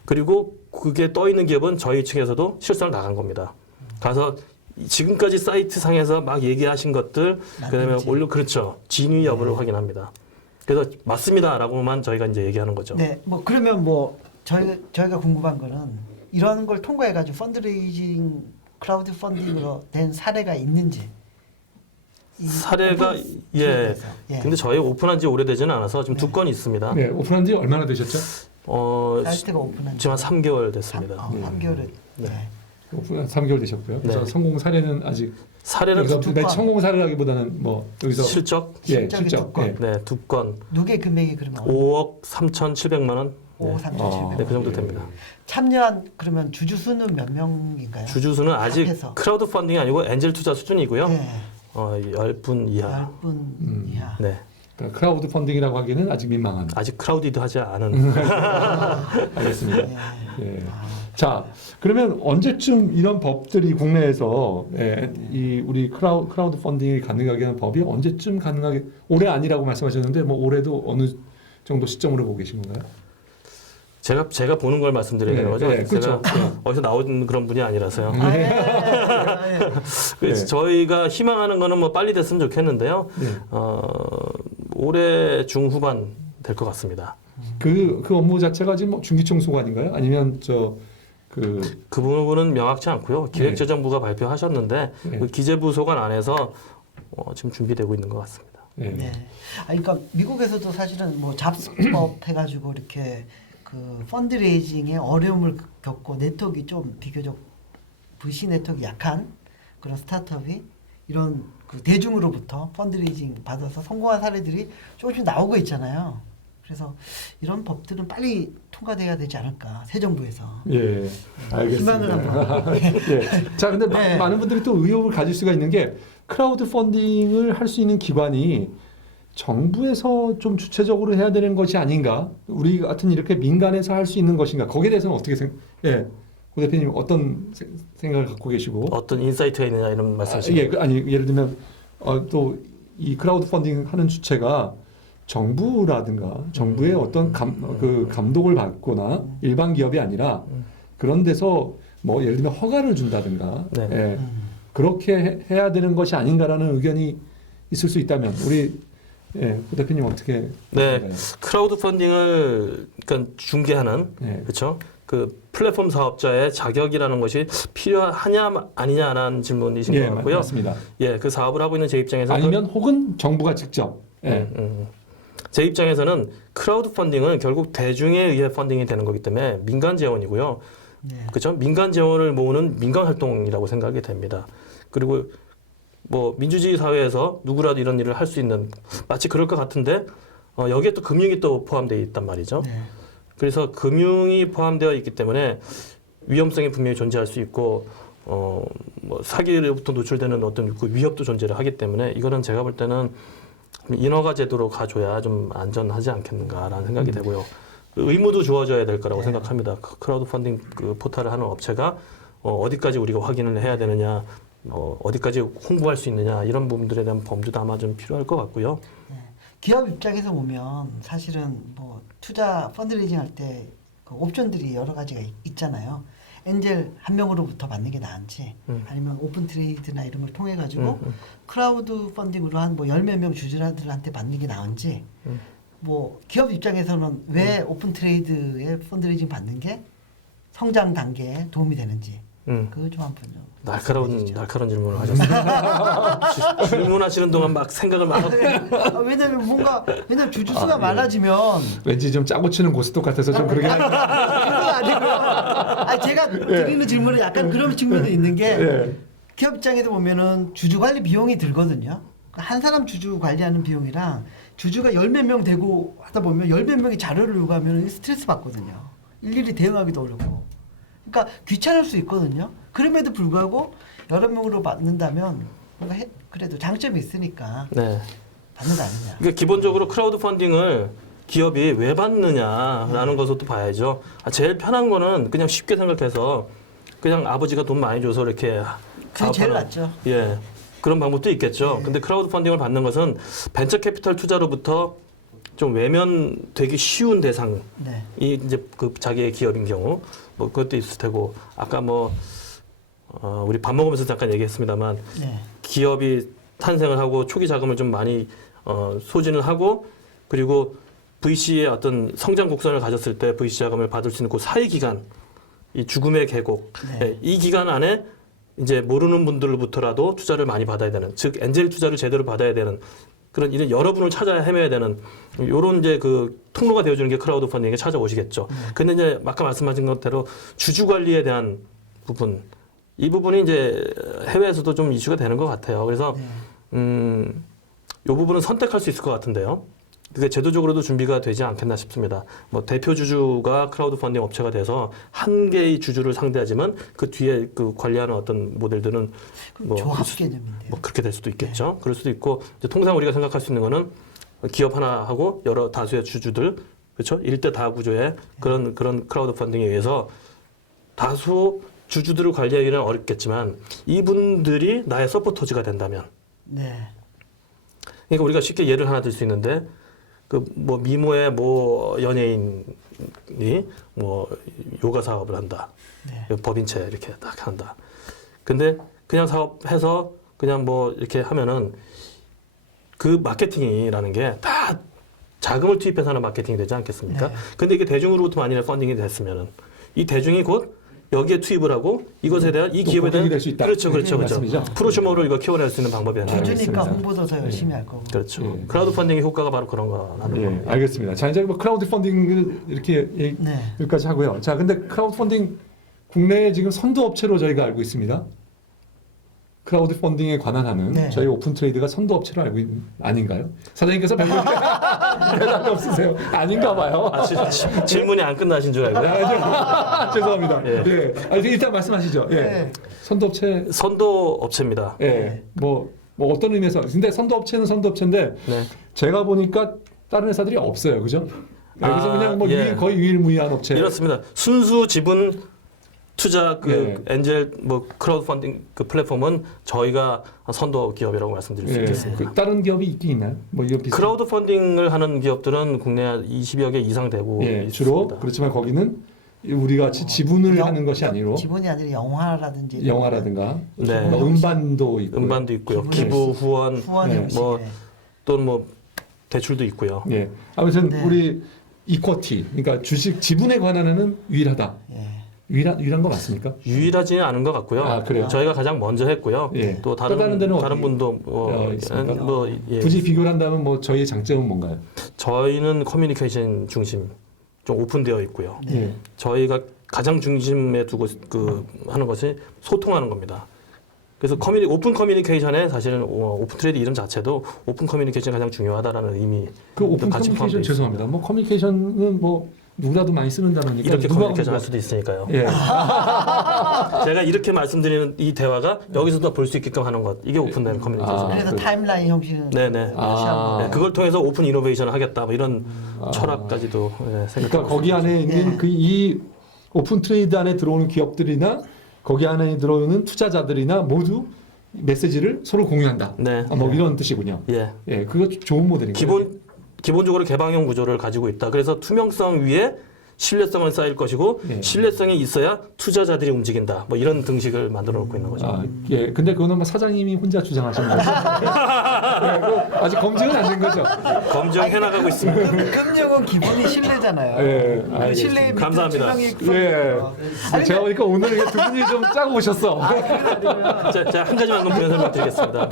그리고 그게 떠 있는 기업은 저희 측에서도 실사를 나간 겁니다. 가서 지금까지 사이트 상에서 막 얘기하신 것들, 그다음에 맞는지. 그렇죠. 진위 여부를 확인합니다. 그래서 맞습니다라고만 저희가 이제 얘기하는 거죠. 네, 뭐 그러면 뭐 저희가 궁금한 거는 이런 걸 통과해가지고 펀드레이징 크라우드 펀딩으로 된 사례가 있는지. 이 사례가 오픈 예. 기업에서. 예. 근데 저희 오픈한 지 오래되지는 않아서 지금 두 건이 있습니다. 네, 오픈한 지 얼마나 되셨죠? 사이트가 오픈한 지금 한 3개월 됐습니다. 3개월에. 네. 네. 오픈한 3개월 되셨고요. 그래서 네. 성공 사례는 아직 사례는 여기서 두 매 건. 성공 사례라기보다는 뭐 여기서 실적 예, 실적이 실적. 두 건. 예. 네, 두 건. 누계 금액이 그러면 5억 3,700만 원. 5, 네. 3,700원. 네, 그 정도 됩니다. 참여한 그러면 주주 수는 몇 명인가요? 주주수는 아직 합해서. 크라우드 펀딩이 아니고 엔젤 투자 수준이고요. 네. 10분 이하. 10분 이하. 네. 그러니까 크라우드 펀딩이라고 하기는 아직 민망한. 아직 크라우디드하지 않은. 알겠습니다. 네. 예. 자, 그러면 언제쯤 이런 법들이 국내에서 이 우리 크라우드 펀딩이 가능하게 하는 법이 언제쯤 가능하게 올해 아니라고 말씀하셨는데 뭐 올해도 어느 정도 시점으로 보고 계신 건가요? 제가 보는 걸 말씀드려야 되는 거죠. 네, 그렇죠. 제가 어디서 나온 그런 분이 아니라서요. 아, 예. 아, 예. 그래서 네. 저희가 희망하는 거는 뭐 빨리 됐으면 좋겠는데요. 네. 올해 중후반 될 것 같습니다. 그 업무 자체가 지금 뭐 중기청소관인가요? 아니면 그 부분은 명확치 않고요. 기획재정부가 발표하셨는데 네. 그 기재부소관 안에서 지금 준비되고 있는 것 같습니다. 네. 네. 그러니까 미국에서도 사실은 뭐 잡스법 해가지고 이렇게 그 펀드레이징에 어려움을 겪고 네트워크가 좀 비교적 VC 네트워크 약한 그런 스타트업이 이런 그 대중으로부터 펀드레이징 받아서 성공한 사례들이 조금씩 나오고 있잖아요. 그래서 이런 법들은 빨리 통과돼야 되지 않을까 새 정부에서. 예, 알겠습니다. 희망을 한번. 예. 자, 근데 네. 많은 분들이 또 의혹을 가질 수가 있는 게 크라우드 펀딩을 할 수 있는 기관이 정부에서 좀 주체적으로 해야 되는 것이 아닌가? 우리 같은 이렇게 민간에서 할 수 있는 것인가? 거기에 대해서는 어떻게 예, 고 대표님 어떤 생각을 갖고 계시고? 어떤 인사이트가 있느냐 이런 말씀이시죠? 예, 아니 예를 들면 또 이 크라우드 펀딩 하는 주체가 정부라든가 정부의 어떤 감독을 받거나 일반 기업이 아니라 그런 데서 뭐 예를 들면 허가를 준다든가 네. 예, 그렇게 해야 되는 것이 아닌가라는 의견이 있을 수 있다면 우리 고 대표님 어떻게 네, 생각하세요? 크라우드 펀딩을 그러니까 중개하는 네. 그렇죠? 그 플랫폼 사업자의 자격이라는 것이 필요하냐 아니냐라는 질문이신 예, 것 같고요. 맞습니다. 예, 그 사업을 하고 있는 제 입장에서 아니면 혹은 정부가 직접 예. 제 입장에서는 크라우드 펀딩은 결국 대중에 의해 펀딩이 되는 거기 때문에 민간 재원이고요. 네. 그렇죠? 민간 재원을 모으는 민간 활동이라고 생각이 됩니다. 그리고 뭐 민주주의 사회에서 누구라도 이런 일을 할 수 있는 마치 그럴 것 같은데 여기에 또 금융이 또 포함되어 있단 말이죠. 네. 그래서 금융이 포함되어 있기 때문에 위험성이 분명히 존재할 수 있고 뭐 사기로부터 노출되는 어떤 그 위협도 존재를 하기 때문에 이거는 제가 볼 때는 인허가 제도로 가줘야 좀 안전하지 않겠는가라는 생각이 되고요. 의무도 주어져야 될 거라고 네. 생각합니다. 크라우드 펀딩 그 포탈을 하는 업체가 어디까지 우리가 확인을 해야 되느냐, 어디까지 홍보할 수 있느냐 이런 부분들에 대한 범주도 아마 좀 필요할 것 같고요. 기업 입장에서 보면 사실은 뭐 투자 펀드레이징 할 때 그 옵션들이 여러 가지가 있잖아요. 엔젤 한 명으로부터 받는 게 나은지 아니면 오픈 트레이드나 이런 걸 통해 가지고 크라우드 펀딩으로 한 뭐 열 몇 명 주주들한테 받는 게 나은지 뭐 기업 입장에서는 왜 오픈 트레이드에 펀드레이징 받는 게 성장 단계에 도움이 되는지 그거 좀 한번 좀 날카로운 질문을 하셨어요. 질문하시는 동안 막 생각을 막 왜냐면 주주 수가 많아지면 왠지 좀 짜고 치는 고스톱 같아서 좀 그러긴 한데. 그건 아니고요. 아니, 제가 드리는 질문은 약간 그런 측면도 있는 게 예. 기업 입장에서 보면은 주주 관리 비용이 들거든요. 한 사람 주주 관리하는 비용이랑 주주가 열 몇 명 되고 하다 보면 열 몇 명이 자료를 요구하면 스트레스 받거든요. 일일이 대응하기도 어렵고. 그러니까 귀찮을 수 있거든요. 그럼에도 불구하고 여러 명으로 받는다면 뭔가 그래도 장점이 있으니까 네. 받는 거 아니냐. 그러니까 기본적으로 크라우드 펀딩을 기업이 왜 받느냐라는 것부터 봐야죠. 제일 편한 거는 그냥 쉽게 생각해서 그냥 아버지가 돈 많이 줘서 이렇게 그게 제일 사업하는, 낫죠. 예. 그런 방법도 있겠죠. 근데 크라우드 펀딩을 받는 것은 벤처 캐피털 투자로부터 좀 외면되기 쉬운 대상이 네. 이제 그 자기의 기업인 경우 뭐 그것도 있을 테고 아까 뭐 우리 밥 먹으면서 잠깐 얘기했습니다만 네. 기업이 탄생을 하고 초기 자금을 좀 많이 소진을 하고 그리고 VC의 어떤 성장 곡선을 가졌을 때 VC 자금을 받을 수 있는 그 사이 기간, 이 죽음의 계곡, 네. 예, 이 기간 안에 이제 모르는 분들로부터라도 투자를 많이 받아야 되는, 즉 엔젤 투자를 제대로 받아야 되는 그런 이런 여러분을 찾아야 헤매야 되는 요런 이제 그 통로가 되어주는 게 크라우드 펀딩에 찾아오시겠죠. 근데 이제 아까 말씀하신 것대로 주주 관리에 대한 부분, 이 부분이 이제 해외에서도 좀 이슈가 되는 것 같아요. 그래서 요 부분은 선택할 수 있을 것 같은데요. 그게 제도적으로도 준비가 되지 않겠나 싶습니다. 뭐 대표 주주가 크라우드 펀딩 업체가 돼서 한 개의 주주를 상대하지만 그 뒤에 그 관리하는 어떤 모델들은 뭐 조합 개념인데요. 뭐 그렇게 될 수도 있겠죠. 그럴 수도 있고 이제 통상 우리가 생각할 수 있는 거는 기업 하나하고 여러 다수의 주주들 그렇죠? 일대 다 구조의 그런 크라우드 펀딩에 의해서 다수 주주들을 관리하기는 어렵겠지만 이분들이 나의 서포터즈가 된다면 네. 그러니까 우리가 쉽게 예를 하나 들 수 있는데 그 뭐 미모의 뭐 연예인이 뭐 요가 사업을 한다. 네. 법인체 이렇게 딱 한다. 근데 그냥 사업해서 그냥 뭐 이렇게 하면은 그 마케팅이라는 게 다 자금을 투입해서 하는 마케팅이 되지 않겠습니까? 네. 근데 이게 대중으로부터 만일에 펀딩이 됐으면은 이 대중이 곧 여기에 투입을 하고 이것에 대한 이 또 기업에 대한 고객이 될수 있다. 그렇죠. 말씀이죠. 프로슈머를 이거 키워낼 수 있는 방법이 하나 주주니까 있습니다. 홍보도 더 열심히 할 거고. 그렇죠. 예. 크라우드 펀딩의 효과가 바로 그런 거라는 예, 겁니다. 알겠습니다. 자, 이제 뭐 크라우드 펀딩을 이렇게 네. 여기까지 하고요. 자, 근데 크라우드 펀딩 국내에 지금 선도 업체로 저희가 알고 있습니다. 크라우드 펀딩에 관한 하는 네. 저희 오픈 트레이드가 선도 업체로 알고 아닌가요? 사장님께서 대답이 없으세요. 아닌가 봐요. 질문이 안 끝나신 줄 알고요. 죄송합니다. 예. 예. 일단 말씀하시죠. 예. 네. 선도 업체 선도 업체입니다. 예. 뭐 어떤 의미에서 근데 선도 업체는 선도 업체인데 네. 제가 보니까 다른 회사들이 없어요. 그죠? 여기서 아, 그냥 뭐 예. 거의 유일무이한 업체. 이렇습니다. 순수 지분 투자 그 예. 엔젤 뭐 크라우드 펀딩 그 플랫폼은 저희가 선도 기업이라고 말씀드릴 수 예. 있겠습니다. 그 다른 기업이 있긴 있나요? 뭐 이거 비슷한. 크라우드 펀딩을 하는 기업들은 국내 20여 개 이상 되고 예, 있습니다. 주로 그렇지만 거기는 우리가 지분을 하는 것이 아니고 지분이 아니라 영화라든지 이런 영화라든가 네. 뭐 음반도 있고 음반도 있고요. 기부 기부, 후원, 후원 네. 형식. 뭐 또는 뭐 대출도 있고요. 예. 아무튼 네. 우리 이쿼티 그러니까 주식 지분에 관한 하는 유일하다. 예. 유일한 거 맞습니까? 유일하지는 않은 것 같고요. 아, 그래요? 저희가 가장 먼저 했고요. 예. 또 또 다른 데는 다른 어디 분도 있습니까? 뭐 예. 굳이 비교를 한다면 뭐 저희의 장점은 뭔가요? 저희는 커뮤니케이션 중심 좀 오픈되어 있고요. 네. 예. 저희가 가장 중심에 두고 그 하는 것이 소통하는 겁니다. 그래서 오픈 커뮤니케이션에 사실은 오픈 트레이드 이름 자체도 오픈 커뮤니케이션이 가장 중요하다라는 의미. 그 오픈 같이 커뮤니케이션 포함되어 죄송합니다. 뭐 커뮤니케이션은 뭐 누구라도 많이 쓰는 단어니까 이렇게 누가 커뮤니케이션 할 보고- 수도 있으니까요. 예. 제가 이렇게 말씀드리는 이 대화가 여기서도 볼 수 있게끔 하는 것. 이게 오픈된 커뮤니케이션. 아, 그래서 그- 타임라인 형식은 네네. 아. 네, 그걸 통해서 오픈 이노베이션을 하겠다. 뭐 이런 철학까지도 그러니까 생각하고 거기 안에 있는 예. 그 이 오픈 트레이드 안에 들어오는 기업들이나 거기 안에 들어오는 투자자들이나 모두 메시지를 서로 공유한다. 네. 아, 뭐 이런 뜻이군요. 예. 예, 그거 좋은 모델이고요. 기본적으로 개방형 구조를 가지고 있다. 그래서 투명성 위에 신뢰성은 쌓일 것이고 예. 신뢰성이 있어야 투자자들이 움직인다. 뭐 이런 등식을 만들어 놓고 있는 거죠. 아, 예. 근데 그거는 뭐 사장님이 혼자 주장하신 거죠. 예, 그거 아직 검증은 안 된 거죠. 검증해 나가고 있습니다. 금융은 기본이 신뢰잖아요. 예, 그 알겠습니다. 신뢰 밑에 감사합니다. 투명이 예. 아니, 제가 보니까 오늘 이게 두 분이 좀 짜고 오셨어. 제가 한 가지만 부연 설명드리겠습니다.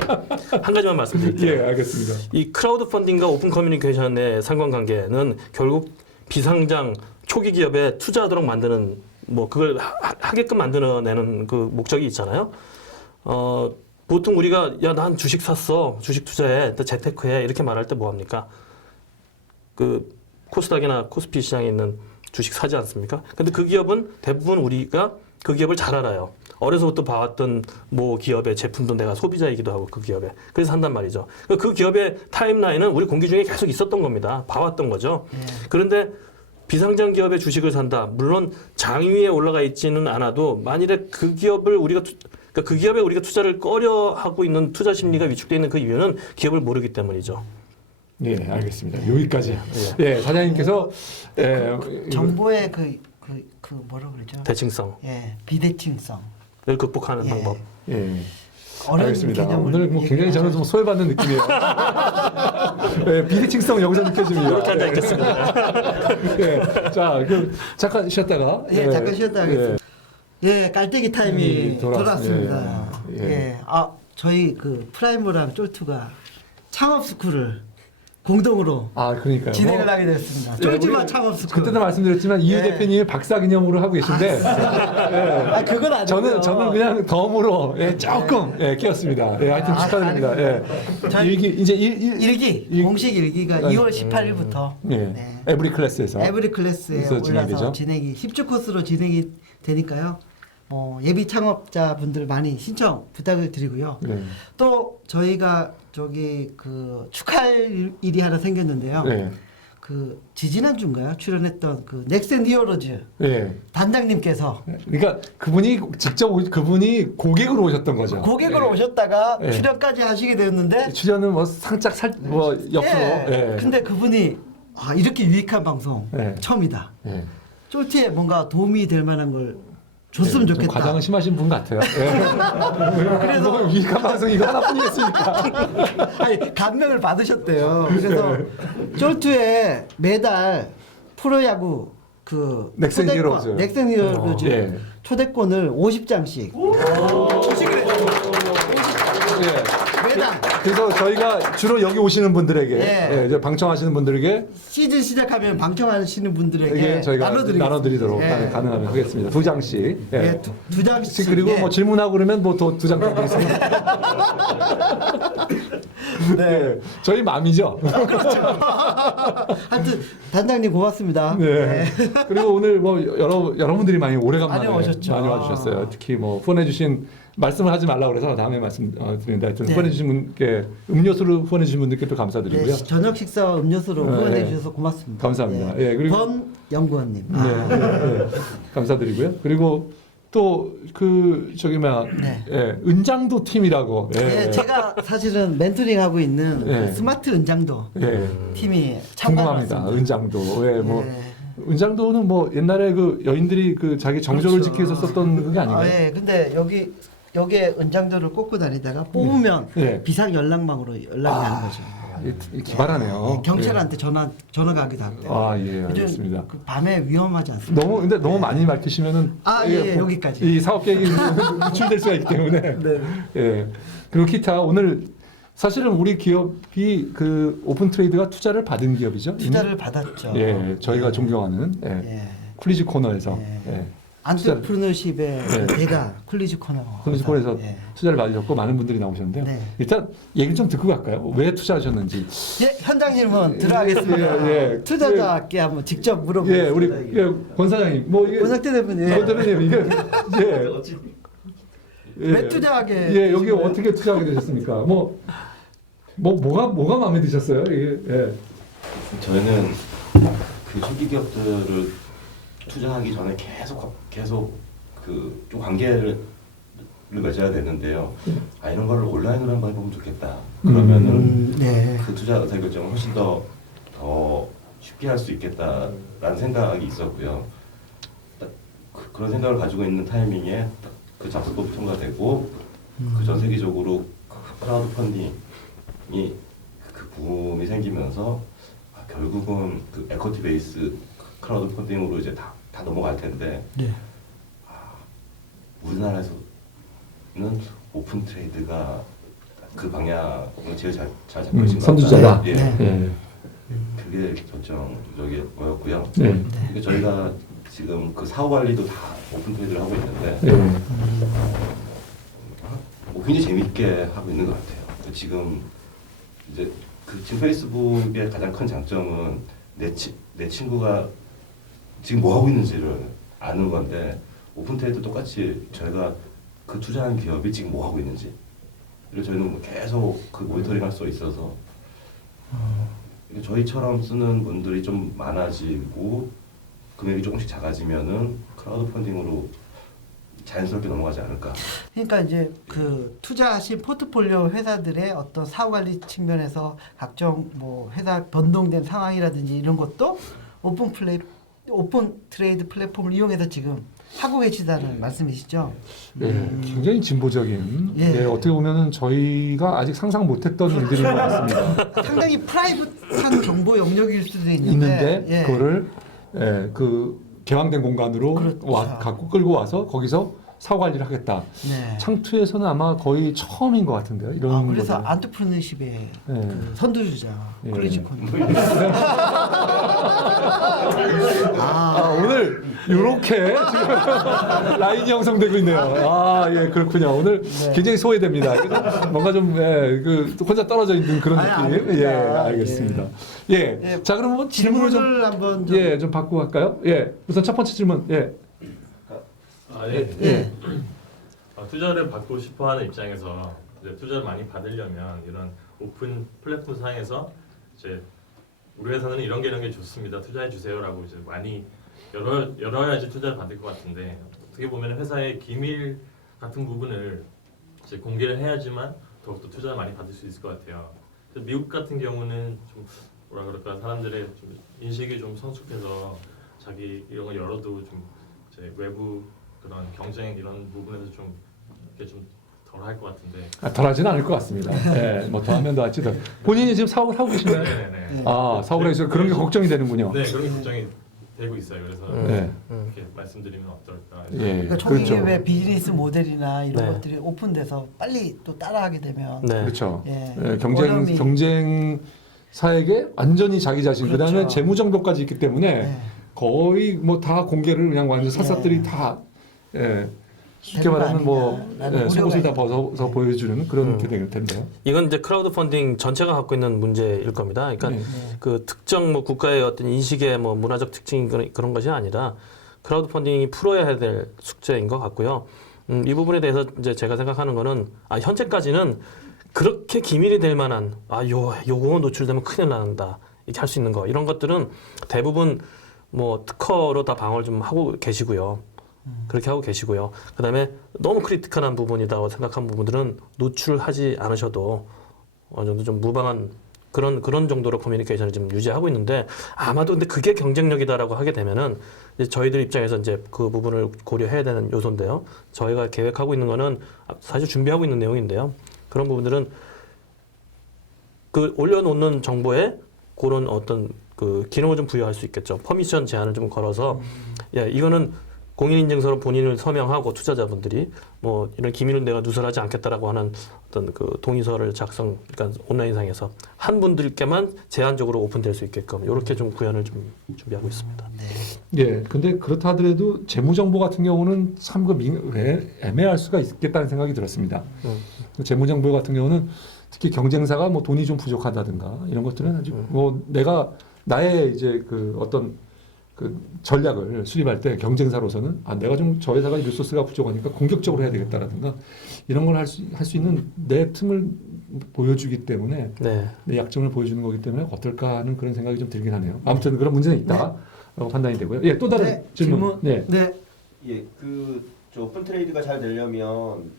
한 가지만 말씀드릴게요. 예, 알겠습니다. 이 크라우드 펀딩과 오픈 커뮤니케이션의 상관관계는 결국 비상장 초기 기업에 투자하도록 만드는 뭐 그걸 하게끔 만들어내는 그 목적이 있잖아요. 보통 우리가 야 난 주식 샀어, 주식 투자해, 또 재테크해 이렇게 말할 때 뭐 합니까? 그 코스닥이나 코스피 시장에 있는 주식 사지 않습니까? 근데 그 기업은 대부분 우리가 그 기업을 잘 알아요. 어려서부터 봐왔던 뭐 기업의 제품도 내가 소비자이기도 하고 그 기업에 그래서 산단 말이죠. 그 기업의 타임라인은 우리 공기 중에 계속 있었던 겁니다. 봐왔던 거죠. 그런데 비상장 기업의 주식을 산다. 물론 장위에 올라가 있지는 않아도 만일에 그 기업을 그러니까 그 기업에 우리가 투자를 꺼려 하고 있는 투자 심리가 위축되어 있는 그 이유는 기업을 모르기 때문이죠. 예, 알겠습니다. 여기까지. 예, 사장님께서 예, 정보의 그 뭐라고 그러죠? 대칭성을 예, 비대칭성. 극복하는 예. 방법. 예. 어려운 알겠습니다. 개념을 오늘 뭐 굉장히 저는 좀 소외받는 느낌이에요. 예, 비대칭성 여기서 느껴집니다. 이렇게 앉아 있겠습니다. 예, 자, 그럼 잠깐 쉬었다가. 예, 잠깐 쉬었다 하겠습니다. 예, 깔때기 타임이 돌아왔습니다. 예, 예. 예. 저희 그 프라이머랑 쫄투가 창업 스쿨을 공동으로 아, 그러니까요. 진행을 뭐, 하게 됐습니다. 예, 쫄지마 우리 창업 스쿨. 그때도 말씀드렸지만 이유 예. 대표님이 박사 기념으로 하고 계신데 그건 아니고요. 저는 그냥 덤으로 조금 끼었습니다. 예, 하여튼 축하드립니다. 예. 저희 이제 일기 공식 일기가 2월 18일부터 예. 네. 에브리 클래스에서 에브리 클래스에 그래서 진행되죠? 올라서 진행이 10주 코스로 진행이 되니까요. 예비 창업자분들 많이 신청 부탁을 드리고요. 네. 또 저희가 그 축하할 일이 하나 생겼는데요. 네. 그 지지난주인가요? 출연했던 그 넥센 히어로즈 예. 단장님께서 그러니까 그분이 그분이 고객으로 오셨던 거죠. 고객으로 오셨다가 예. 출연까지 하시게 되었는데 출연은 뭐 상짝 뭐 옆으로. 예. 근데 그분이 이렇게 유익한 방송 예. 처음이다. 예. 쫄티에 뭔가 도움이 될 만한 걸 줬으면 좀 좋겠다. 과장은 심하신 분 같아요. 예. 그래서 유익한 방송 이거 하나뿐이겠습니까? 아니 감명을 받으셨대요. 그래서 쫄투에 매달 프로야구 그 넥센 히어로즈. 넥센 히어로즈 예. 초대권을 50장씩 예. 매달 그래서 저희가 주로 여기 오시는 분들에게 예. 이제 방청하시는 분들에게 시즌 시작하면 방청하시는 분들에게 이게 저희가 나눠드리도록 예. 가능하면 하겠습니다. 2장씩. 예, 두 장씩 그리고 예. 뭐 질문하고 그러면 뭐 더 2장 드리겠습니다. 네. 저희 마음이죠. 하여튼 단장님 고맙습니다. 네. 그리고 오늘 뭐 여러분들이 많이 오래간만에 많이 오셨죠. 많이 와주셨어요. 특히 뭐 후원해주신 말씀을 하지 말라고 그래서 다음에 말씀드립니다. 하여튼 네. 후원해주신 분께 음료수를 후원해주신 분들께 또 감사드리고요. 네, 저녁 식사 음료수로 후원해 주셔서 고맙습니다. 감사합니다. 예. 예, 그리고 번 연구원님. 네. 감사드리고요. 그리고 또 그 저기 뭐야 네. 은장도 팀이라고. 예, 제가 사실은 멘토링하고 있는 예. 그 스마트 은장도 예. 팀이 궁금합니다. 참가했습니다. 은장도. 예, 뭐 예. 은장도는 뭐 옛날에 그 여인들이 그 자기 정조를 그렇죠. 지키기 위해서 썼던 그게 아닌가요? 예, 근데 여기에 은장도를 꽂고 다니다가 뽑으면 예. 비상 연락망으로 연락이 가는 거죠. 기발하네요. 예, 경찰한테 전화가 하기도 하고요. 아, 예, 요즘 알겠습니다. 그 밤에 위험하지 않습니까? 근데 너무 많이 밝히시면은 예, 이게 여기까지. 이 사업 계획이 유출될 수가 있기 때문에. 네. 예. 그리고 기타 오늘 사실은 우리 기업이 그 오픈 트레이드가 투자를 받은 기업이죠. 투자를 받았죠. 예, 저희가 존경하는 예. 쿨리즈 코너에서 예. 예. 안트프르너십의 네. 대가 쿨리지 코너. 콜리지코에서 예. 투자를 받으셨고 많은 분들이 나오셨는데요. 네. 일단 얘기 좀 듣고 갈까요? 왜 투자하셨는지. 예, 현장 질문 들어가겠습니다. 예, 예. 투자자께 한번 직접 예, 물어보겠습니다. 우리 권 사장님, 뭐 이게 권석태 대표님. 권 대표님 이게 왜 투자하게 예, 여기 되신 거예요? 어떻게 투자하게 되셨습니까? 뭐가 마음에 드셨어요? 이게 예. 저희는 그 초기 기업들을 투자하기 전에 계속 그 좀 관계를 맺어야 되는데요. 아 이런 거를 온라인으로 한번 해보면 좋겠다. 그러면은 네. 그 투자 의사 결정을 훨씬 더 쉽게 할 수 있겠다라는 생각이 있었고요. 딱 그런 생각을 가지고 있는 타이밍에 딱 그 작성법이 통과되고 그 전 세계적으로 크라우드 펀딩이 그 붐이 생기면서 결국은 그 에쿼티 베이스 크라우드 펀딩으로 이제 다 넘어갈 텐데 네. 우리나라에서는 오픈 트레이드가 그 방향을 제일 잘 잡고 있는 것 선두주자다. 같아요. 예. 네. 예. 그게 결정적이었고요. 네. 그러니까 저희가 지금 그 사후 관리도 다 오픈 트레이드를 하고 있는데 예. 뭐 굉장히 재밌게 하고 있는 것 같아요. 지금 이제 지금 페이스북의 가장 큰 장점은 내 친구가 지금 뭐 하고 있는지를 아는 건데 오픈 트레이드 똑같이 저희가 그 투자한 기업이 지금 뭐 하고 있는지 그리고 저희는 계속 그 모니터링할 수 있어서 저희처럼 쓰는 분들이 좀 많아지고 금액이 조금씩 작아지면은 크라우드 펀딩으로 자연스럽게 넘어가지 않을까. 그러니까 이제 그 투자하신 포트폴리오 회사들의 어떤 사후 관리 측면에서 각종 뭐 회사 변동된 상황이라든지 이런 것도 오픈 트레이드 플랫폼을 이용해서 지금 하고 계시다는 말씀이시죠? 예, 굉장히 진보적인. 예. 예, 어떻게 보면은 저희가 아직 상상 못했던 일들인 것 같습니다. 상당히 프라이빗한 정보 영역일 수도 있는데 예. 그거를 그 개방된 공간으로 그렇죠. 갖고 끌고 와서 거기서 사후 관리를 하겠다. 네. 창투에서는 아마 거의 처음인 것 같은데요. 이런 그래서 거는. 안트프르너십의 예. 그 선두주자 예. 콜리지콘. 오늘 이렇게 지금 라인이 형성되고 있네요. 예, 그렇군요. 오늘 네. 굉장히 소외됩니다. 그래서 뭔가 좀 혼자 떨어져 있는 그런 아니, 느낌. 아닙니다. 예, 알겠습니다. 예. 예. 자, 그러면 질문을 질문을 한번 좀. 좀 받고 갈까요? 예. 우선 첫 번째 질문. 예. 예. 예. 투자를 받고 싶어하는 입장에서 이제 투자를 많이 받으려면 이런 오픈 플랫폼 상에서 이제 우리 회사는 이런 게 좋습니다. 투자해 주세요라고 이제 많이 열어야지 투자를 받을 것 같은데 어떻게 보면 회사의 기밀 같은 부분을 이제 공개를 해야지만 더욱더 투자를 많이 받을 수 있을 것 같아요. 그래서 미국 같은 경우는 좀 뭐라 그럴까 사람들의 좀 인식이 좀 성숙해서 자기 이런 걸 열어도 좀 이제 외부 그런 경쟁 이런 부분에서 좀 이렇게 좀 덜 할 것 같은데. 덜하지는 않을 것 같습니다. 예, 뭐 더하면 더할지 더. 본인이 지금 사업을 하고 계신가요? 네네네. 사업을 해서 그런 게 걱정이 되는군요. 네 그런 게 걱정이 되고 있어요. 그래서 네. 이렇게 말씀드리면 어떨까. 예, 그러니까 초기 그렇죠. 왜 비즈니스 모델이나 이런 네. 것들이 오픈돼서 빨리 또 따라하게 되면 네. 그렇죠. 예. 예, 어려움이- 경쟁사에게 완전히 자기 자신, 그렇죠. 그다음에 재무 정보까지 있기 때문에 예. 거의 뭐 다 공개를 그냥 완전 샅샅들이 예. 다 쉽게 되는 거 말하면 뭐 아니냐라는 속옷을 다 우려가 벗어서 보여주는 그런 게 될 텐데요. 이건 이제 크라우드 펀딩 전체가 갖고 있는 문제일 겁니다. 그러니까 네. 그 특정 뭐 국가의 어떤 인식의 뭐 문화적 특징이 그런 것이 아니라 크라우드 펀딩이 풀어야 될 숙제인 것 같고요. 이 부분에 대해서 이제 제가 생각하는 거는 현재까지는 그렇게 기밀이 될 만한 요거 노출되면 큰일 난다 이렇게 할 수 있는 거 이런 것들은 대부분 뭐 특허로 다 방어를 좀 하고 계시고요. 그렇게 하고 계시고요. 그다음에 너무 크리티컬한 부분이라고 생각한 부분들은 노출하지 않으셔도 어느 정도 좀 무방한 그런 정도로 커뮤니케이션을 지금 유지하고 있는데 아마도 근데 그게 경쟁력이다라고 하게 되면은 이제 저희들 입장에서 이제 그 부분을 고려해야 되는 요소인데요. 저희가 계획하고 있는 거는 사실 준비하고 있는 내용인데요. 그런 부분들은 그 올려놓는 정보에 그런 어떤 그 기능을 좀 부여할 수 있겠죠. 퍼미션 제한을 좀 걸어서 이거는 공인인증서로 본인을 서명하고 투자자분들이 뭐 이런 기밀은 내가 누설하지 않겠다라고 하는 어떤 그 동의서를 그러니까 온라인상에서 한 분들께만 제한적으로 오픈될 수 있게끔 이렇게 좀 구현을 좀 준비하고 있습니다. 네. 예, 근데 그렇다 하더라도 재무 정보 같은 경우는 참 애매할 수가 있겠다는 생각이 들었습니다. 재무 정보 같은 경우는 특히 경쟁사가 뭐 돈이 좀 부족하다든가 이런 것들은 아주 뭐 내가 나의 이제 그 어떤 그 전략을 수립할 때 경쟁사로서는 내가 좀 저 회사가 리소스가 부족하니까 공격적으로 해야 되겠다라든가 이런 걸 할 수 있는 내 틈을 보여주기 때문에 네. 내 약점을 보여주는 거기 때문에 어떨까 하는 그런 생각이 좀 들긴 하네요. 아무튼 그런 문제는 있다라고 판단이 되고요. 예, 또 다른 네, 질문. 네. 네. 예, 저 오픈 트레이드가 잘 되려면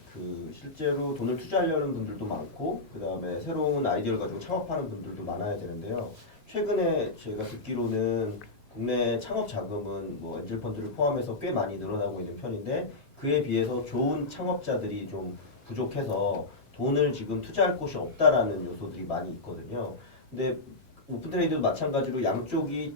실제로 돈을 투자하려는 분들도 많고 그다음에 새로운 아이디어를 가지고 창업하는 분들도 많아야 되는데요. 최근에 제가 듣기로는 국내 창업 자금은 뭐 엔젤 펀드를 포함해서 꽤 많이 늘어나고 있는 편인데 그에 비해서 좋은 창업자들이 좀 부족해서 돈을 지금 투자할 곳이 없다라는 요소들이 많이 있거든요. 근데 오픈 트레이드도 마찬가지로 양쪽이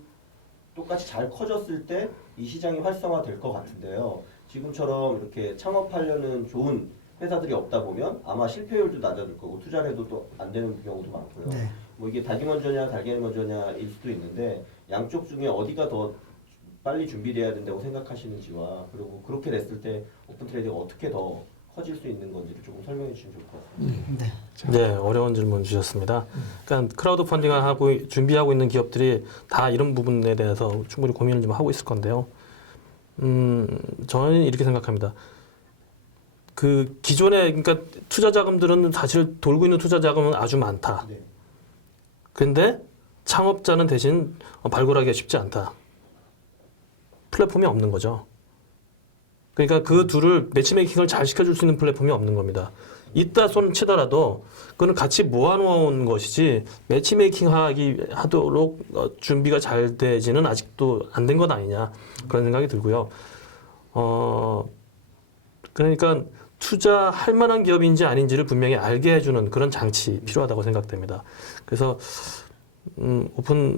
똑같이 잘 커졌을 때 이 시장이 활성화될 것 같은데요. 지금처럼 이렇게 창업하려는 좋은 회사들이 없다 보면 아마 실패율도 낮아질 거고 투자를 해도 또 안 되는 경우도 많고요. 네. 뭐 이게 닭이 먼저냐 달걀이 먼저냐일 수도 있는데 양쪽 중에 어디가 더 빨리 준비돼야 된다고 생각하시는지와 그리고 그렇게 됐을 때 오픈 트레이드가 어떻게 더 커질 수 있는 건지를 조금 설명해 주시면 좋을 것 같습니다. 네. 네, 어려운 질문 주셨습니다. 그러니까 크라우드 펀딩을 하고 준비하고 있는 기업들이 다 이런 부분에 대해서 충분히 고민을 좀 하고 있을 건데요. 저는 이렇게 생각합니다. 그 기존의 그러니까 투자 자금들은 사실 돌고 있는 투자 자금은 아주 많다. 네. 근데 창업자는 대신 발굴하기가 쉽지 않다. 플랫폼이 없는 거죠. 그러니까 그 둘을 매치메이킹을 잘 시켜줄 수 있는 플랫폼이 없는 겁니다. 있다 손 치더라도 그거는 같이 모아놓은 것이지 매치메이킹 하도록 준비가 잘 되지는 아직도 안 된 것 아니냐 그런 생각이 들고요. 그러니까 투자할 만한 기업인지 아닌지를 분명히 알게 해주는 그런 장치 필요하다고 생각됩니다. 그래서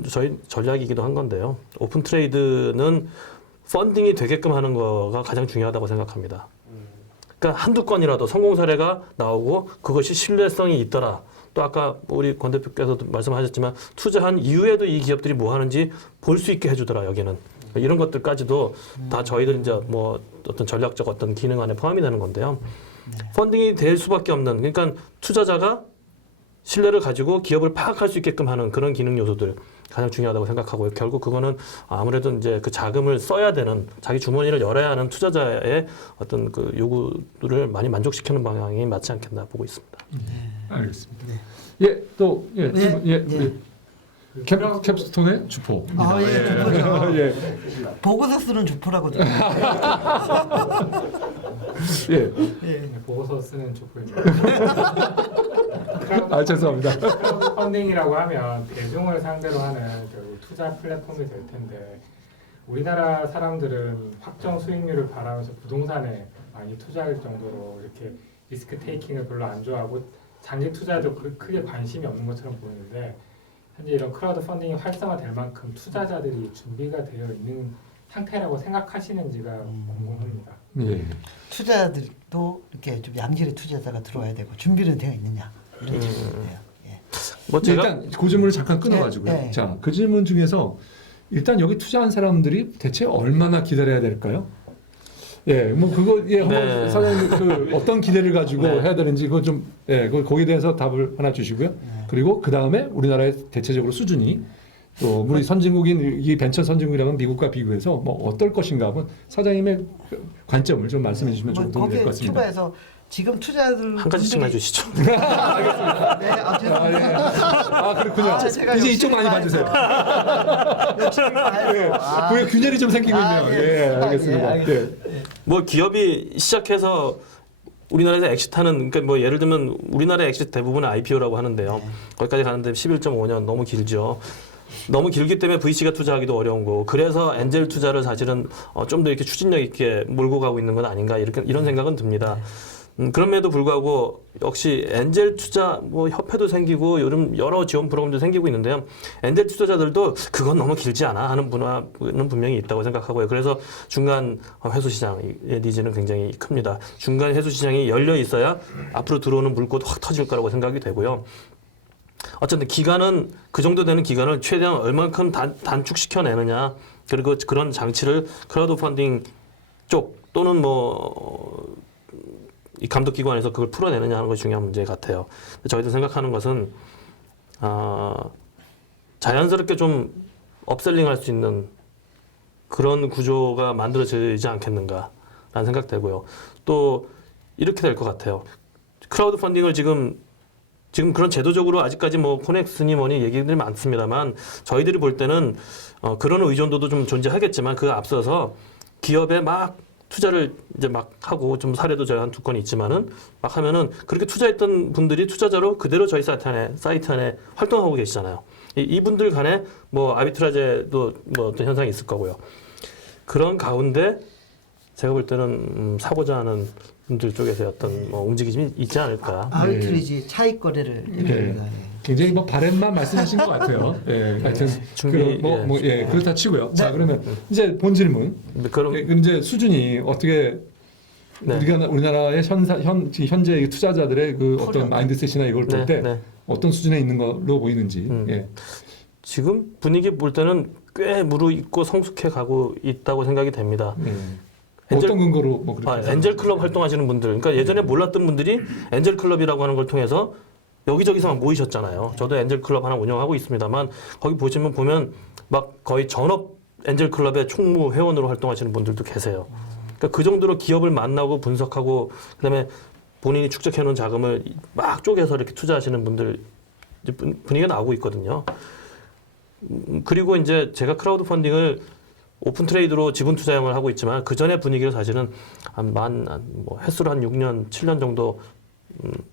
저희 전략이기도 한 건데요. 오픈 트레이드는 펀딩이 되게끔 하는 거가 가장 중요하다고 생각합니다. 그러니까 한두 건이라도 성공 사례가 나오고 그것이 신뢰성이 있더라. 또 아까 우리 권 대표께서도 말씀하셨지만 투자한 이후에도 이 기업들이 뭐 하는지 볼 수 있게 해주더라 여기는. 이런 것들까지도 다 저희들 이제 뭐 어떤 전략적 어떤 기능 안에 포함이 되는 건데요. 펀딩이 될 수밖에 없는 그러니까 투자자가 신뢰를 가지고 기업을 파악할 수 있게끔 하는 그런 기능 요소들 가장 중요하다고 생각하고요. 결국 그거는 아무래도 이제 그 자금을 써야 되는 자기 주머니를 열어야 하는 투자자의 어떤 그 요구를 많이 만족시키는 방향이 맞지 않겠나 보고 있습니다. 알겠습니다. 예, 또 예, 네. 질문, 예, 네. 우리 캡스톤의 주포. 아, 예, 주포죠. 예, 보고서 쓰는 주포라고 들어요. 예. 예. 보고서 쓰는 족보입니다. 죄송합니다. 크라우드 펀딩이라고 하면 대중을 상대로 하는 결국 투자 플랫폼이 될 텐데 우리나라 사람들은 확정 수익률을 바라면서 부동산에 많이 투자할 정도로 이렇게 리스크 테이킹을 별로 안 좋아하고 장기 투자에도 크게 관심이 없는 것처럼 보이는데 현재 이런 크라우드 펀딩이 활성화될 만큼 투자자들이 준비가 되어 있는 상태라고 생각하시는지가 궁금합니다. 예. 투자자들도 이렇게 좀 양질의 투자자가 들어와야 되고 준비는 되어 있느냐 이런 질문이에요. 예. 뭐 제가 일단 그 질문을 잠깐 끊어가지고요. 네, 네. 자, 그 질문 중에서 일단 여기 투자한 사람들이 대체 얼마나 기다려야 될까요? 예, 뭐 그거 예, 한번 네. 사장님 그 어떤 기대를 가지고 네. 해야 되는지 그거 좀 예, 거기에 대해서 답을 하나 주시고요. 그리고 그 다음에 우리나라의 대체적으로 수준이 또 우리 선진국인 이 벤처 선진국이라는 미국과 비교해서 뭐 어떨 것인가 한번 사장님의 관점을 좀 말씀해 주시면 좀 도움이 될 것 거기에 같습니다. 추가해서 지금 투자들 한 가지씩 해주시죠. 네, 죄송합니다. 아 그렇군요. 제가 이제 이쪽 많이 욕심을 봐주세요. 욕심을 예, 봐서. 그게 균열이 좀 생기고 아, 있네요. 예. 예, 알겠습니다. 아, 예, 예. 뭐 기업이 시작해서 우리나라에서 엑시트하는 그러니까 뭐 예를 들면 우리나라 엑시트 대부분은 IPO라고 하는데요. 거기까지 가는데 11.5년 너무 길죠. 너무 길기 때문에 VC가 투자하기도 어려운 거고 그래서 엔젤 투자를 사실은 좀 더 이렇게 추진력 있게 몰고 가고 있는 건 아닌가 이런 생각은 듭니다. 그럼에도 불구하고 역시 엔젤 투자 뭐 협회도 생기고 요즘 여러 지원 프로그램도 생기고 있는데요. 엔젤 투자자들도 그건 너무 길지 않아 하는 분은 분명히 있다고 생각하고요. 그래서 중간 회수 시장의 니즈는 굉장히 큽니다. 중간 회수 시장이 열려 있어야 앞으로 들어오는 물꼬도 확 터질 거라고 생각이 되고요. 어쨌든 기간은 그 정도 되는 기간을 최대한 얼만큼 단축시켜내느냐, 그리고 그런 장치를 크라우드 펀딩 쪽 또는 뭐 이 감독기관에서 그걸 풀어내느냐 하는 것이 중요한 문제 같아요. 저희도 생각하는 것은 자연스럽게 좀 업셀링할 수 있는 그런 구조가 만들어지지 않겠는가라는 생각되고요. 또 이렇게 될 것 같아요. 크라우드 펀딩을 지금 그런 제도적으로 아직까지 뭐 코넥스니 뭐니 얘기들이 많습니다만 저희들이 볼 때는 그런 의존도도 좀 존재하겠지만 그 앞서서 기업에 막 투자를 이제 막 하고 좀 사례도 저희 한 2건 있지만은 막 하면은 그렇게 투자했던 분들이 투자자로 그대로 저희 사이트 안에 활동하고 계시잖아요. 이분들 간에 뭐 아비트라제도 뭐 어떤 현상이 있을 거고요. 그런 가운데 제가 볼 때는 사고자 하는 분들 쪽에서 어떤 뭐 움직임이 있지 않을까. 아비트리지 차익 거래를 얘기합니다. 굉장히 뭐 바램만 말씀하신 것 같아요. 예, 하여튼 그렇다 치고요. 자, 그러면 이제 본 질문. 그럼 이제 수준이 어떻게 우리나라의 현재 투자자들의 그 어떤 마인드셋이나 이걸 볼 때 어떤 수준에 있는 걸로 보이는지. 예. 지금 분위기 볼 때는 꽤 무르익고 성숙해 가고 있다고 생각이 됩니다. 어떤 근거로 뭐 그렇게 엔젤 클럽 활동하시는 분들, 그러니까 예전에 몰랐던 분들이 엔젤 클럽이라고 하는 걸 통해서 여기저기서 모이셨잖아요. 저도 엔젤 클럽 하나 운영하고 있습니다만 거기 보면 막 거의 전업 엔젤 클럽의 총무 회원으로 활동하시는 분들도 계세요. 그러니까 그 정도로 기업을 만나고 분석하고 그다음에 본인이 축적해 놓은 자금을 막 쪼개서 이렇게 투자하시는 분들 분위기가 나오고 있거든요. 그리고 이제 제가 크라우드 펀딩을 오픈 트레이드로 지분 투자형을 하고 있지만 그 전에 분위기를 사실은 뭐 횟수로 한 6년, 7년 정도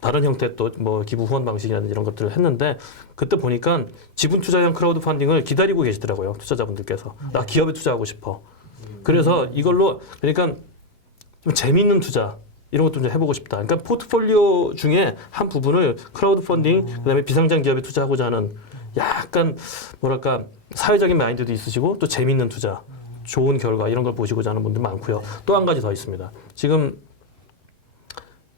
다른 형태 또 뭐 기부 후원 방식이라든지 이런 것들을 했는데 그때 보니까 지분 투자형 크라우드 펀딩을 기다리고 계시더라고요. 투자자분들께서. 나 기업에 투자하고 싶어. 그래서 이걸로 그러니까 좀 재미있는 투자 이런 것도 좀 해보고 싶다. 그러니까 포트폴리오 중에 한 부분을 크라우드 펀딩 그다음에 비상장 기업에 투자하고자 하는 약간 뭐랄까 사회적인 마인드도 있으시고 또 재미있는 투자, 좋은 결과 이런 걸 보시고자 하는 분들 많고요. 또 한 가지 더 있습니다. 지금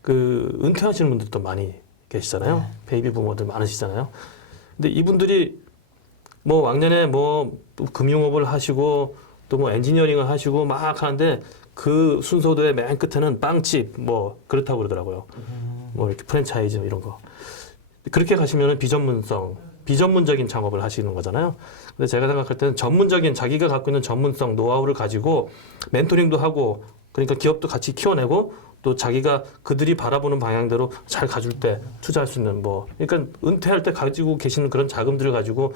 그 은퇴하시는 분들도 많이 계시잖아요. 베이비 부모들 많으시잖아요. 근데 이분들이 뭐 왕년에 뭐 금융업을 하시고 또 뭐 엔지니어링을 하시고 막 하는데 그 순서도의 맨 끝에는 빵집 뭐 그렇다고 그러더라고요. 뭐 이렇게 프랜차이즈 이런 거. 그렇게 가시면은 비전문적인 창업을 하시는 거잖아요. 근데 제가 생각할 때는 전문적인 자기가 갖고 있는 전문성, 노하우를 가지고 멘토링도 하고 그러니까 기업도 같이 키워내고 또 자기가 그들이 바라보는 방향대로 잘 가줄 때 투자할 수 있는 뭐 그러니까 은퇴할 때 가지고 계시는 그런 자금들을 가지고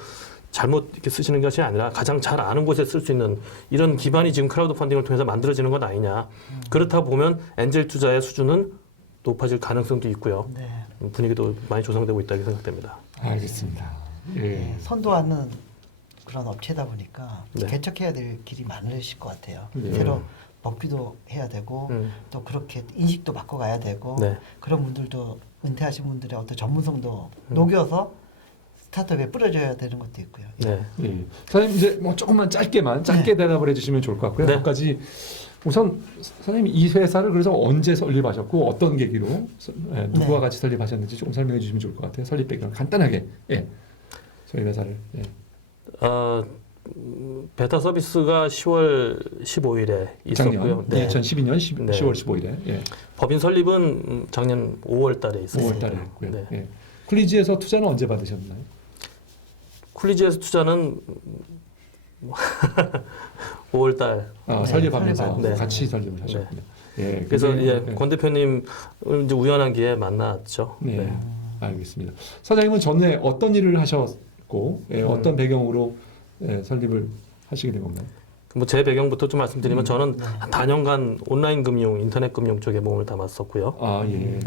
잘못 이렇게 쓰시는 것이 아니라 가장 잘 아는 곳에 쓸 수 있는 이런 기반이 지금 크라우드 펀딩을 통해서 만들어지는 것 아니냐. 그렇다 보면 엔젤 투자의 수준은 높아질 가능성도 있고요. 분위기도 많이 조성되고 있다고 생각됩니다. 알겠습니다. 예. 선도하는 그런 업체다 보니까 개척해야 될 길이 많으실 것 같아요. 예. 새로 먹기도 해야 되고 또 그렇게 인식도 바꿔가야 되고 그런 분들도 은퇴하신 분들의 어떤 전문성도 녹여서 스타트업에 뿌려줘야 되는 것도 있고요. 예. 사장님 이제 뭐 조금만 짧게 대답을 해주시면 좋을 것 같고요. 여기까지 우선 선생님이 이 회사를 그래서 언제 설립하셨고 어떤 계기로 누구와 같이 설립하셨는지 조금 설명해 주시면 좋을 것 같아요. 설립 배경 간단하게 저희 회사를. 베타 서비스가 10월 15일에 있었고요. 2012년 10월 15일에. 법인 설립은 작년 5월 달에 있었어요. 5월 달에 했고요. 쿨리지에서 투자는 언제 받으셨나요? 쿨리지에서 투자는 5월 달. 설립하면서 같이 설립을 하셨군요. 그래서 권 대표님 이제 우연한 기회에 만났죠. 알겠습니다. 사장님은 전에 어떤 일을 하셨고 어떤 배경으로 설립을 하시게 된 건가요? 뭐 제 배경부터 좀 말씀드리면 저는 한 4년간 온라인 금융, 인터넷 금융 쪽에 몸을 담았었고요.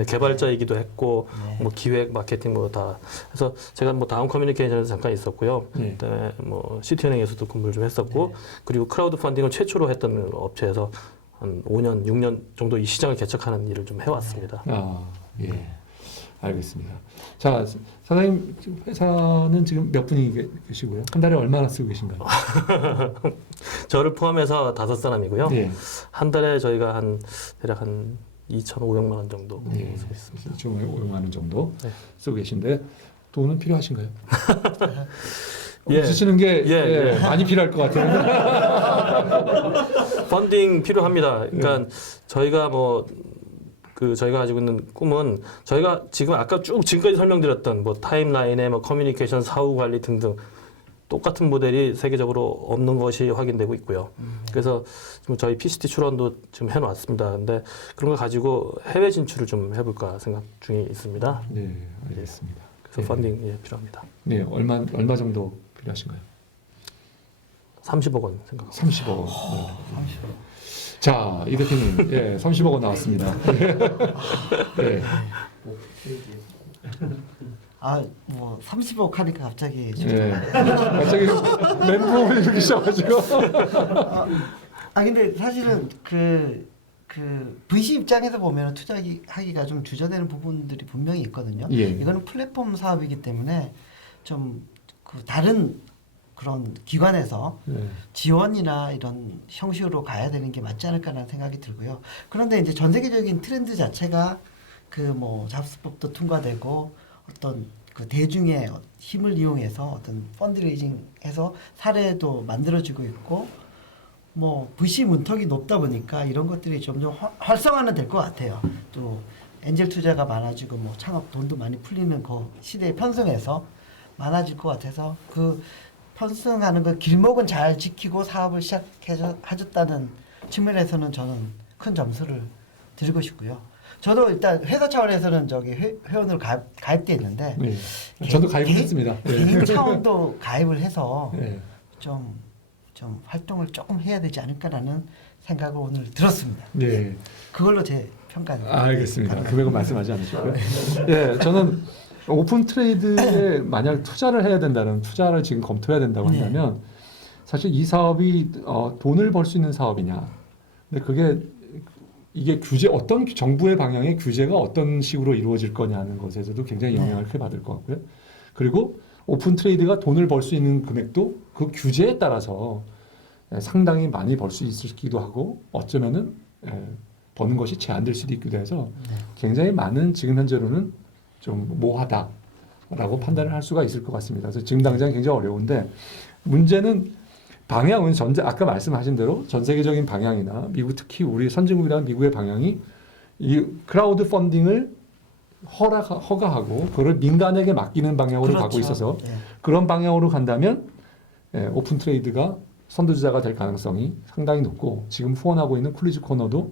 개발자이기도 했고 뭐 기획, 마케팅 뭐 다 해서 제가 뭐 다운 커뮤니케이션에서 잠깐 있었고요. 그다음에 뭐 시티은행에서도 근무를 좀 했었고 그리고 크라우드 펀딩을 최초로 했던 업체에서 한 5년, 6년 정도 이 시장을 개척하는 일을 좀 해왔습니다. 예. 알겠습니다. 자, 사장님 회사는 지금 몇 분이 계시고요? 한 달에 얼마나 쓰고 계신가요? 저를 포함해서 5사람이고요. 예. 한 달에 저희가 대략 한 2,500만 원 정도 예. 쓰고 있습니다. 2,500만 원 정도 네. 쓰고 계신데 돈은 필요하신가요? 예. 쓰시는 게 예. 많이 필요할 것 같아요. 펀딩 필요합니다. 그러니까 저희가 저희가 가지고 있는 꿈은 저희가 지금 아까 쭉 지금까지 설명드렸던 타임라인에 커뮤니케이션, 사후 관리 등등 똑같은 모델이 세계적으로 없는 것이 확인되고 있고요. 그래서 지금 저희 PCT 출원도 지금 해놓았습니다. 근데 그런 걸 가지고 해외 진출을 좀 해볼까 생각 중에 있습니다. 네, 알겠습니다. 그래서 네. 펀딩 필요합니다. 네, 얼마 정도 필요하신가요? 30억 원 생각합니다. 30억 원. 자, 이 대표님, 30억 원 나왔습니다. 네. 30억 하니까 갑자기 좀 갑자기 멘붕을 일으키셔가지고. 근데 사실은 그 VC 입장에서 보면 투자하기가 좀 주저되는 부분들이 분명히 있거든요. 예. 이거는 플랫폼 사업이기 때문에 좀 그 다른 그런 기관에서 지원이나 이런 형식으로 가야 되는 게 맞지 않을까라는 생각이 들고요. 그런데 이제 전 세계적인 트렌드 자체가 잡스법도 통과되고 어떤 그 대중의 힘을 이용해서 어떤 펀드레이징해서 사례도 만들어지고 있고 VC 문턱이 높다 보니까 이런 것들이 점점 활성화는 될 것 같아요. 또 엔젤 투자가 많아지고 창업 돈도 많이 풀리는 그 시대에 편승해서 많아질 것 같아서 그 편승하는 그 길목은 잘 지키고 사업을 시작해줬다는 측면에서는 저는 큰 점수를 드리고 싶고요. 저도 일단 회사 차원에서는 회원으로 가입돼 있는데 네. 저도 가입을 했습니다. 개인 차원도 가입을 해서 네. 좀 활동을 조금 해야 되지 않을까라는 생각을 오늘 들었습니다. 네. 그걸로 제 평가는. 알겠습니다. 금액은 말씀하지 않으시고요. 예, 저는 오픈 트레이드에 만약 투자를 해야 된다는 투자를 지금 검토해야 된다고 한다면 사실 이 사업이 돈을 벌 수 있는 사업이냐. 근데 이게 어떤 정부의 방향의 규제가 어떤 식으로 이루어질 거냐는 것에서도 굉장히 영향을 크게 받을 것 같고요. 그리고 오픈 트레이드가 돈을 벌 수 있는 금액도 그 규제에 따라서 상당히 많이 벌 수 있기도 하고 어쩌면은 버는 것이 제한될 수도 있기도 해서 굉장히 많은 지금 현재로는 좀 모호하다라고 판단을 할 수가 있을 것 같습니다. 그래서 지금 당장 굉장히 어려운데 문제는 방향은 아까 말씀하신 대로 전 세계적인 방향이나 미국 특히 우리 선진국이라는 미국의 방향이 이 크라우드 펀딩을 허가하고 그걸 민간에게 맡기는 방향으로 가고 있어서 그런 방향으로 간다면 오픈 트레이드가 선두주자가 될 가능성이 상당히 높고 지금 후원하고 있는 쿨리즈 코너도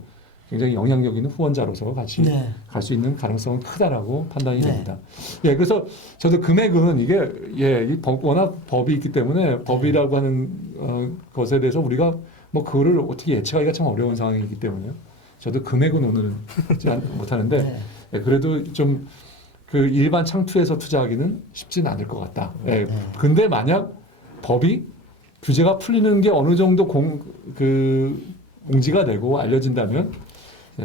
굉장히 영향력 있는 후원자로서 같이 갈 수 있는 가능성은 크다라고 판단이 됩니다. 그래서 저도 금액은 이게 워낙 법이 있기 때문에 법이라고 하는 것에 대해서 우리가 그거를 어떻게 예측하기가 참 어려운 상황이기 때문에 저도 금액은 오늘은 못하는데 그래도 좀 그 일반 창투에서 투자하기는 쉽지는 않을 것 같다. 근데 만약 법이 규제가 풀리는 게 어느 정도 공지가 되고 알려진다면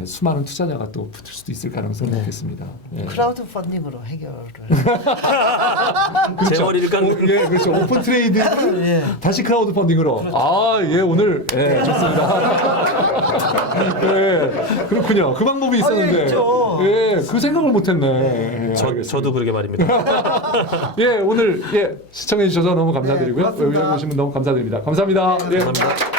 수많은 투자자가 또 붙을 수도 있을 가능성이 높겠습니다. 크라우드 펀딩으로 해결을. 그렇죠. 재벌 깡. 그렇죠. 오픈 트레이드 다시 크라우드 펀딩으로. 오늘 좋습니다. 그렇군요. 그 방법이 있었는데. 그 생각을 못했네. 저도 그러게 말입니다. 오늘 시청해 주셔서 너무 감사드리고요. 여기 오신 분 너무 감사드립니다. 감사합니다. 감사합니다.